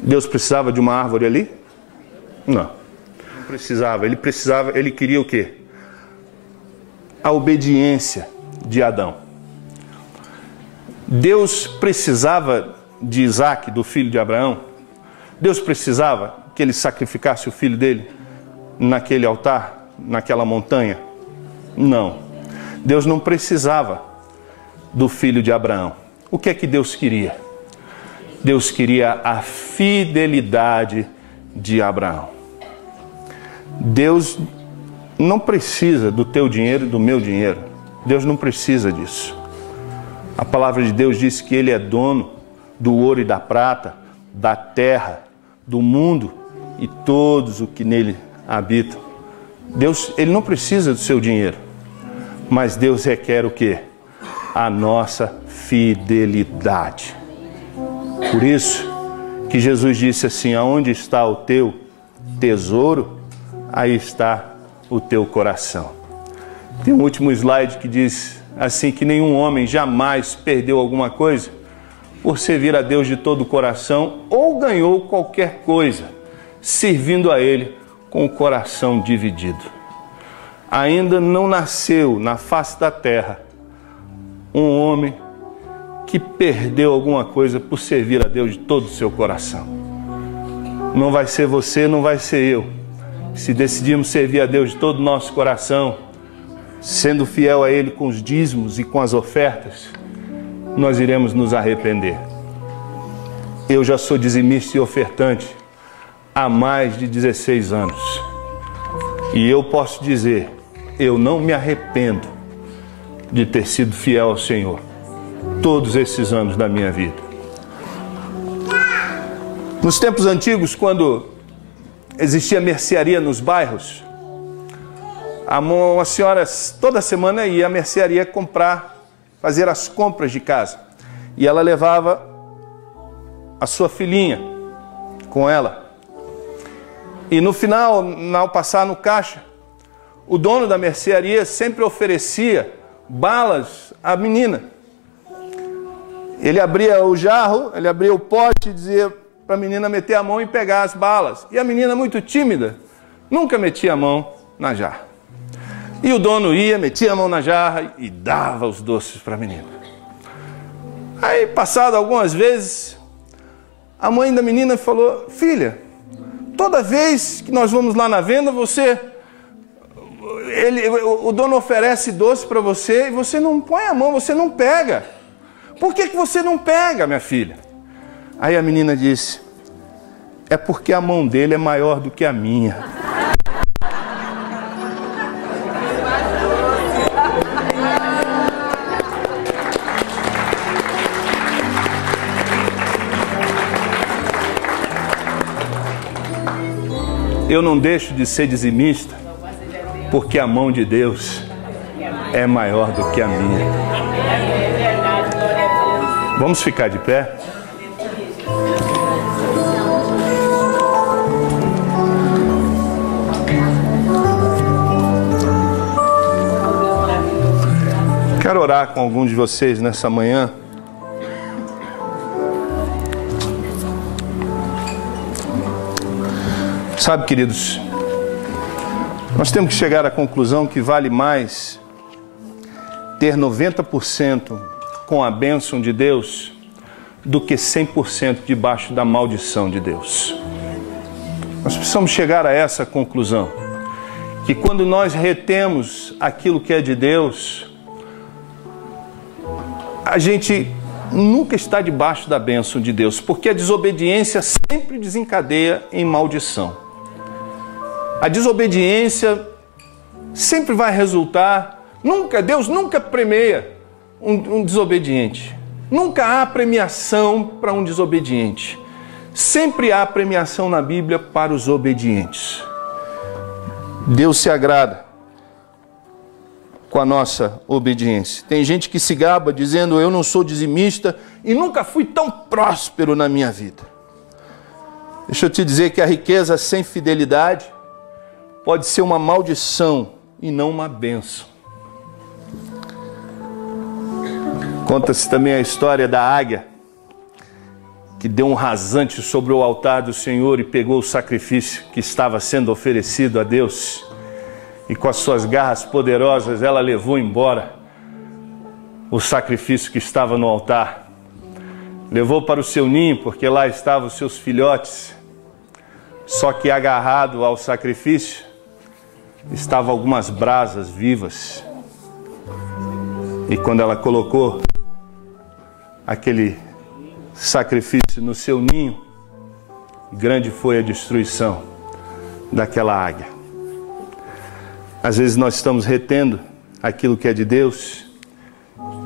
Deus precisava de uma árvore ali? Não. Não precisava. Ele queria o quê? A obediência de Adão. Deus precisava de Isaac, do filho de Abraão? Deus precisava que ele sacrificasse o filho dele naquele altar, naquela montanha? Não. Deus não precisava do filho de Abraão. O que é que Deus queria? Deus queria a fidelidade de Abraão. Deus não precisa do teu dinheiro e do meu dinheiro. Deus não precisa disso. A palavra de Deus diz que Ele é dono do ouro e da prata, da terra, do mundo e todos os que nele habitam. Deus, Ele não precisa do seu dinheiro, mas Deus requer o quê? A nossa fidelidade. Por isso que Jesus disse assim, aonde está o teu tesouro, aí está o teu coração. Tem um último slide que diz assim, que nenhum homem jamais perdeu alguma coisa por servir a Deus de todo o coração ou ganhou qualquer coisa servindo a Ele com o coração dividido. Ainda não nasceu na face da terra um homem que perdeu alguma coisa por servir a Deus de todo o seu coração. Não vai ser você, não vai ser eu. Se decidirmos servir a Deus de todo o nosso coração, sendo fiel a Ele com os dízimos e com as ofertas, nós iremos nos arrepender. Eu já sou dizimista e ofertante há mais de 16 anos. E eu posso dizer, eu não me arrependo de ter sido fiel ao Senhor todos esses anos da minha vida. Nos tempos antigos, quando existia mercearia nos bairros, uma senhora toda semana ia à mercearia comprar, fazer as compras de casa. E ela levava a sua filhinha com ela. E no final, ao passar no caixa, o dono da mercearia sempre oferecia balas à menina. Ele abria o jarro, ele abria o pote e dizia para a menina meter a mão e pegar as balas. E a menina, muito tímida, nunca metia a mão na jarra. E o dono ia, metia a mão na jarra e dava os doces para a menina. Aí, passado algumas vezes, a mãe da menina falou: filha, toda vez que nós vamos lá na venda, o dono oferece doce para você e você não põe a mão, você não pega. Por que você não pega, minha filha? Aí a menina disse: é porque a mão dele é maior do que a minha. Eu não deixo de ser dizimista, porque a mão de Deus é maior do que a minha. Vamos ficar de pé? Quero orar com alguns de vocês nessa manhã. Sabe, queridos, nós temos que chegar à conclusão que vale mais ter 90% com a bênção de Deus do que 100% debaixo da maldição de Deus. Nós precisamos chegar a essa conclusão, que quando nós retemos aquilo que é de Deus, a gente nunca está debaixo da bênção de Deus, porque a desobediência sempre desencadeia em maldição. A desobediência sempre vai resultar, Deus nunca premia um desobediente. Nunca há premiação para um desobediente. Sempre há premiação na Bíblia para os obedientes. Deus se agrada com a nossa obediência. Tem gente que se gaba dizendo: eu não sou dizimista e nunca fui tão próspero na minha vida. Deixa eu te dizer que a riqueza sem fidelidade pode ser uma maldição e não uma bênção. Conta-se também a história da águia, que deu um rasante sobre o altar do Senhor e pegou o sacrifício que estava sendo oferecido a Deus. E com as suas garras poderosas ela levou embora o sacrifício que estava no altar. Levou para o seu ninho, porque lá estavam os seus filhotes. Só que agarrado ao sacrifício estavam algumas brasas vivas. E quando ela colocou aquele sacrifício no seu ninho, grande foi a destruição daquela águia. Às vezes nós estamos retendo aquilo que é de Deus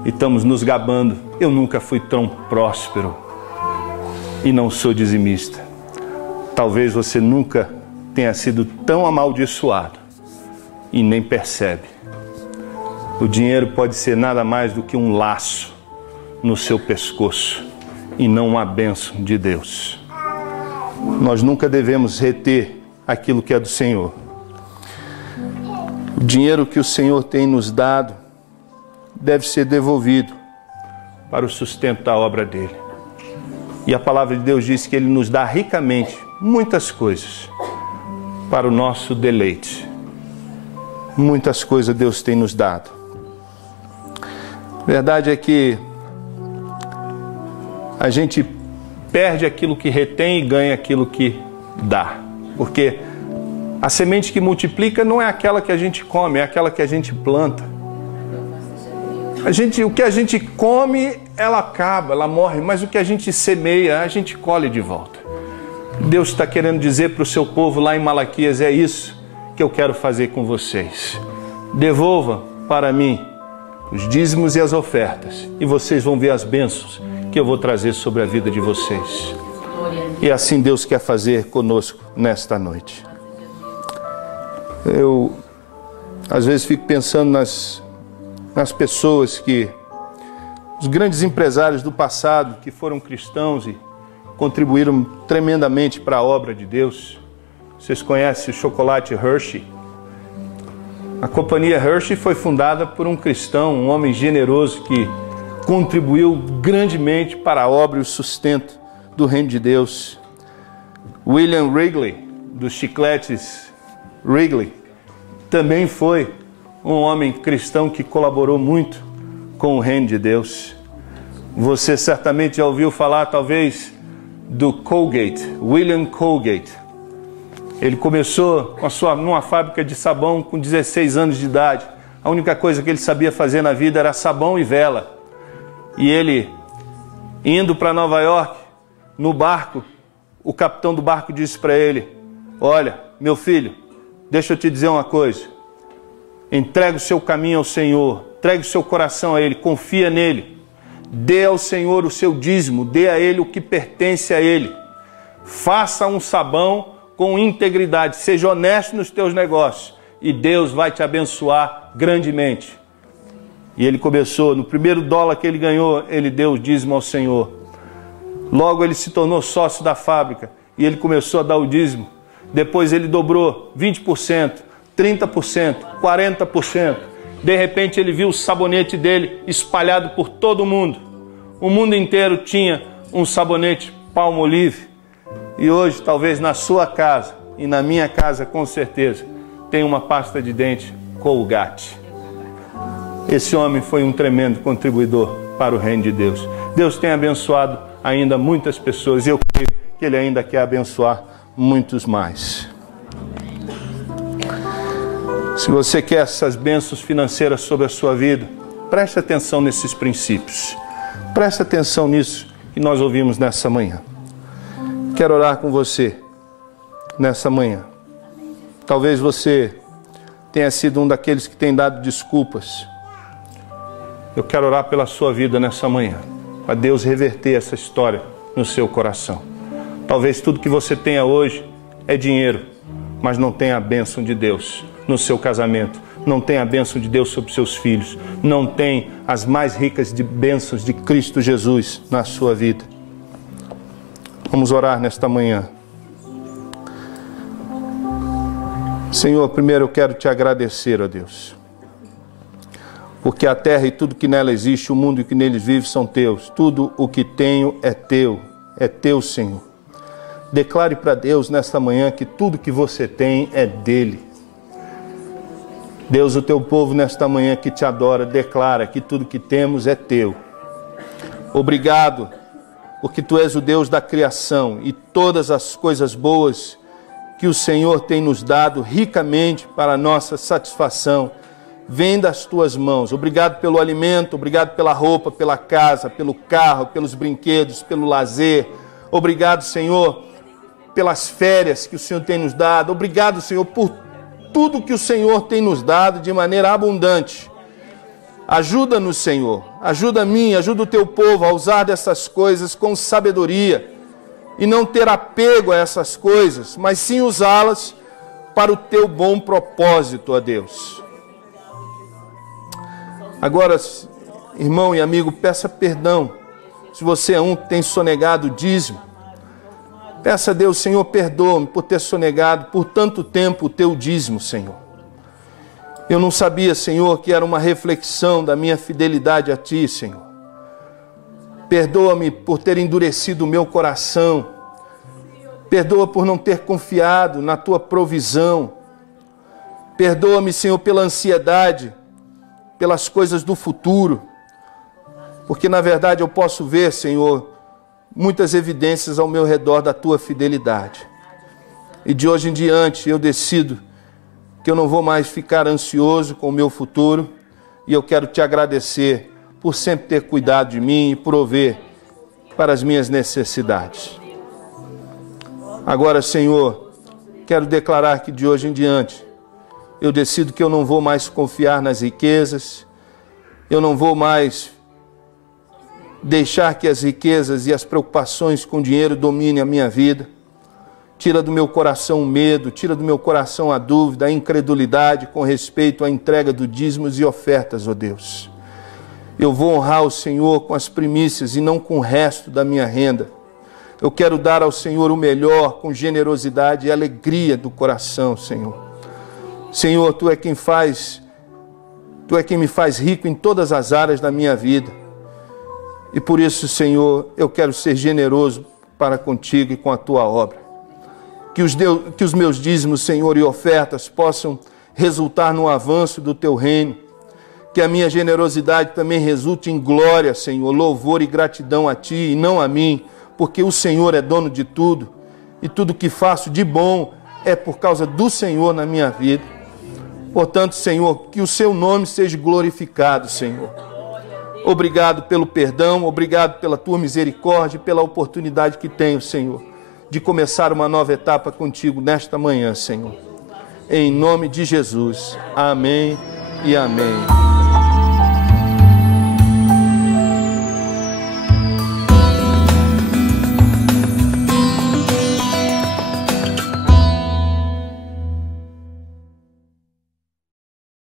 e estamos nos gabando: eu nunca fui tão próspero e não sou dizimista. Talvez você nunca tenha sido tão amaldiçoado e nem percebe. O dinheiro pode ser nada mais do que um laço no seu pescoço e não uma bênção de Deus. Nós nunca devemos reter aquilo que é do Senhor. O dinheiro que o Senhor tem nos dado deve ser devolvido para o sustento da obra dele. E a palavra de Deus diz que ele nos dá ricamente muitas coisas para o nosso deleite. Muitas coisas Deus tem nos dado. A verdade é que a gente perde aquilo que retém e ganha aquilo que dá. Porque a semente que multiplica não é aquela que a gente come, é aquela que a gente planta. O que a gente come, ela acaba, ela morre, mas o que a gente semeia, a gente colhe de volta. Deus está querendo dizer para o seu povo lá em Malaquias: é isso que eu quero fazer com vocês. Devolva para mim os dízimos e as ofertas, e vocês vão ver as bênçãos que eu vou trazer sobre a vida de vocês. E assim Deus quer fazer conosco nesta noite. Eu, às vezes, fico pensando nas pessoas os grandes empresários do passado, que foram cristãos e contribuíram tremendamente para a obra de Deus. Vocês conhecem o chocolate Hershey? A companhia Hershey foi fundada por um cristão, um homem generoso que contribuiu grandemente para a obra e o sustento do reino de Deus. William Wrigley, dos chicletes Wrigley, também foi um homem cristão que colaborou muito com o reino de Deus. Você certamente já ouviu falar, talvez, do Colgate, William Colgate. Ele começou numa fábrica de sabão com 16 anos de idade. A única coisa que ele sabia fazer na vida era sabão e vela. E ele, indo para Nova York, no barco, o capitão do barco disse para ele: olha, meu filho, deixa eu te dizer uma coisa. Entrega o seu caminho ao Senhor, entregue o seu coração a Ele, confia nele. Dê ao Senhor o seu dízimo, dê a Ele o que pertence a Ele. Faça um sabão com integridade, seja honesto nos teus negócios e Deus vai te abençoar grandemente. E ele começou, no primeiro dólar que ele ganhou, ele deu o dízimo ao Senhor. Logo ele se tornou sócio da fábrica e ele começou a dar o dízimo. Depois ele dobrou 20%, 30%, 40%. De repente ele viu o sabonete dele espalhado por todo o mundo. O mundo inteiro tinha um sabonete Palmolive. E hoje, talvez na sua casa e na minha casa, com certeza, tem uma pasta de dente Colgate. Esse homem foi um tremendo contribuidor para o reino de Deus. Deus tem abençoado ainda muitas pessoas e eu creio que Ele ainda quer abençoar muitos mais. Se você quer essas bênçãos financeiras sobre a sua vida, preste atenção nesses princípios. Preste atenção nisso que nós ouvimos nessa manhã. Quero orar com você nessa manhã. Talvez você tenha sido um daqueles que tem dado desculpas. Eu quero orar pela sua vida nessa manhã, para Deus reverter essa história no seu coração. Talvez tudo que você tenha hoje é dinheiro, mas não tem a bênção de Deus no seu casamento, não tem a bênção de Deus sobre seus filhos, não tem as mais ricas de bênçãos de Cristo Jesus na sua vida. Vamos orar nesta manhã. Senhor, primeiro eu quero te agradecer, ó Deus, porque a terra e tudo que nela existe, o mundo e que neles vive são teus. Tudo o que tenho é teu, Senhor. Declare para Deus nesta manhã que tudo que você tem é dele. Deus, o teu povo nesta manhã que te adora, declara que tudo que temos é teu. Obrigado, porque tu és o Deus da criação e todas as coisas boas que o Senhor tem nos dado ricamente para a nossa satisfação, vem das tuas mãos. Obrigado pelo alimento, obrigado pela roupa, pela casa, pelo carro, pelos brinquedos, pelo lazer. Obrigado, Senhor, pelas férias que o Senhor tem nos dado. Obrigado, Senhor, por tudo que o Senhor tem nos dado de maneira abundante. Ajuda-nos, Senhor. Ajuda a mim, ajuda o teu povo a usar dessas coisas com sabedoria e não ter apego a essas coisas, mas sim usá-las para o teu bom propósito, ó Deus. Agora, irmão e amigo, peça perdão se você é um que tem sonegado o dízimo. Peça a Deus: Senhor, perdoa-me por ter sonegado por tanto tempo o teu dízimo, Senhor. Eu não sabia, Senhor, que era uma reflexão da minha fidelidade a Ti, Senhor. Perdoa-me por ter endurecido o meu coração. Perdoa por não ter confiado na Tua provisão. Perdoa-me, Senhor, pela ansiedade, pelas coisas do futuro. Porque, na verdade, eu posso ver, Senhor, muitas evidências ao meu redor da Tua fidelidade. E de hoje em diante eu decido que eu não vou mais ficar ansioso com o meu futuro, e eu quero te agradecer por sempre ter cuidado de mim e prover para as minhas necessidades. Agora, Senhor, quero declarar que de hoje em diante, eu decido que eu não vou mais confiar nas riquezas, eu não vou mais deixar que as riquezas e as preocupações com dinheiro dominem a minha vida. Tira do meu coração o medo, tira do meu coração a dúvida, a incredulidade com respeito à entrega dos dízimos e ofertas, ó Deus. Eu vou honrar o Senhor com as primícias e não com o resto da minha renda. Eu quero dar ao Senhor o melhor com generosidade e alegria do coração, Senhor. Senhor, Tu é quem me faz rico em todas as áreas da minha vida. E por isso, Senhor, eu quero ser generoso para contigo e com a Tua obra. Que os meus dízimos, Senhor, e ofertas possam resultar no avanço do Teu reino. Que a minha generosidade também resulte em glória, Senhor, louvor e gratidão a Ti e não a mim, porque o Senhor é dono de tudo. E tudo que faço de bom é por causa do Senhor na minha vida. Portanto, Senhor, que o Seu nome seja glorificado, Senhor. Obrigado pelo perdão, obrigado pela Tua misericórdia e pela oportunidade que tenho, Senhor, de começar uma nova etapa contigo nesta manhã, Senhor. Em nome de Jesus. Amém e amém.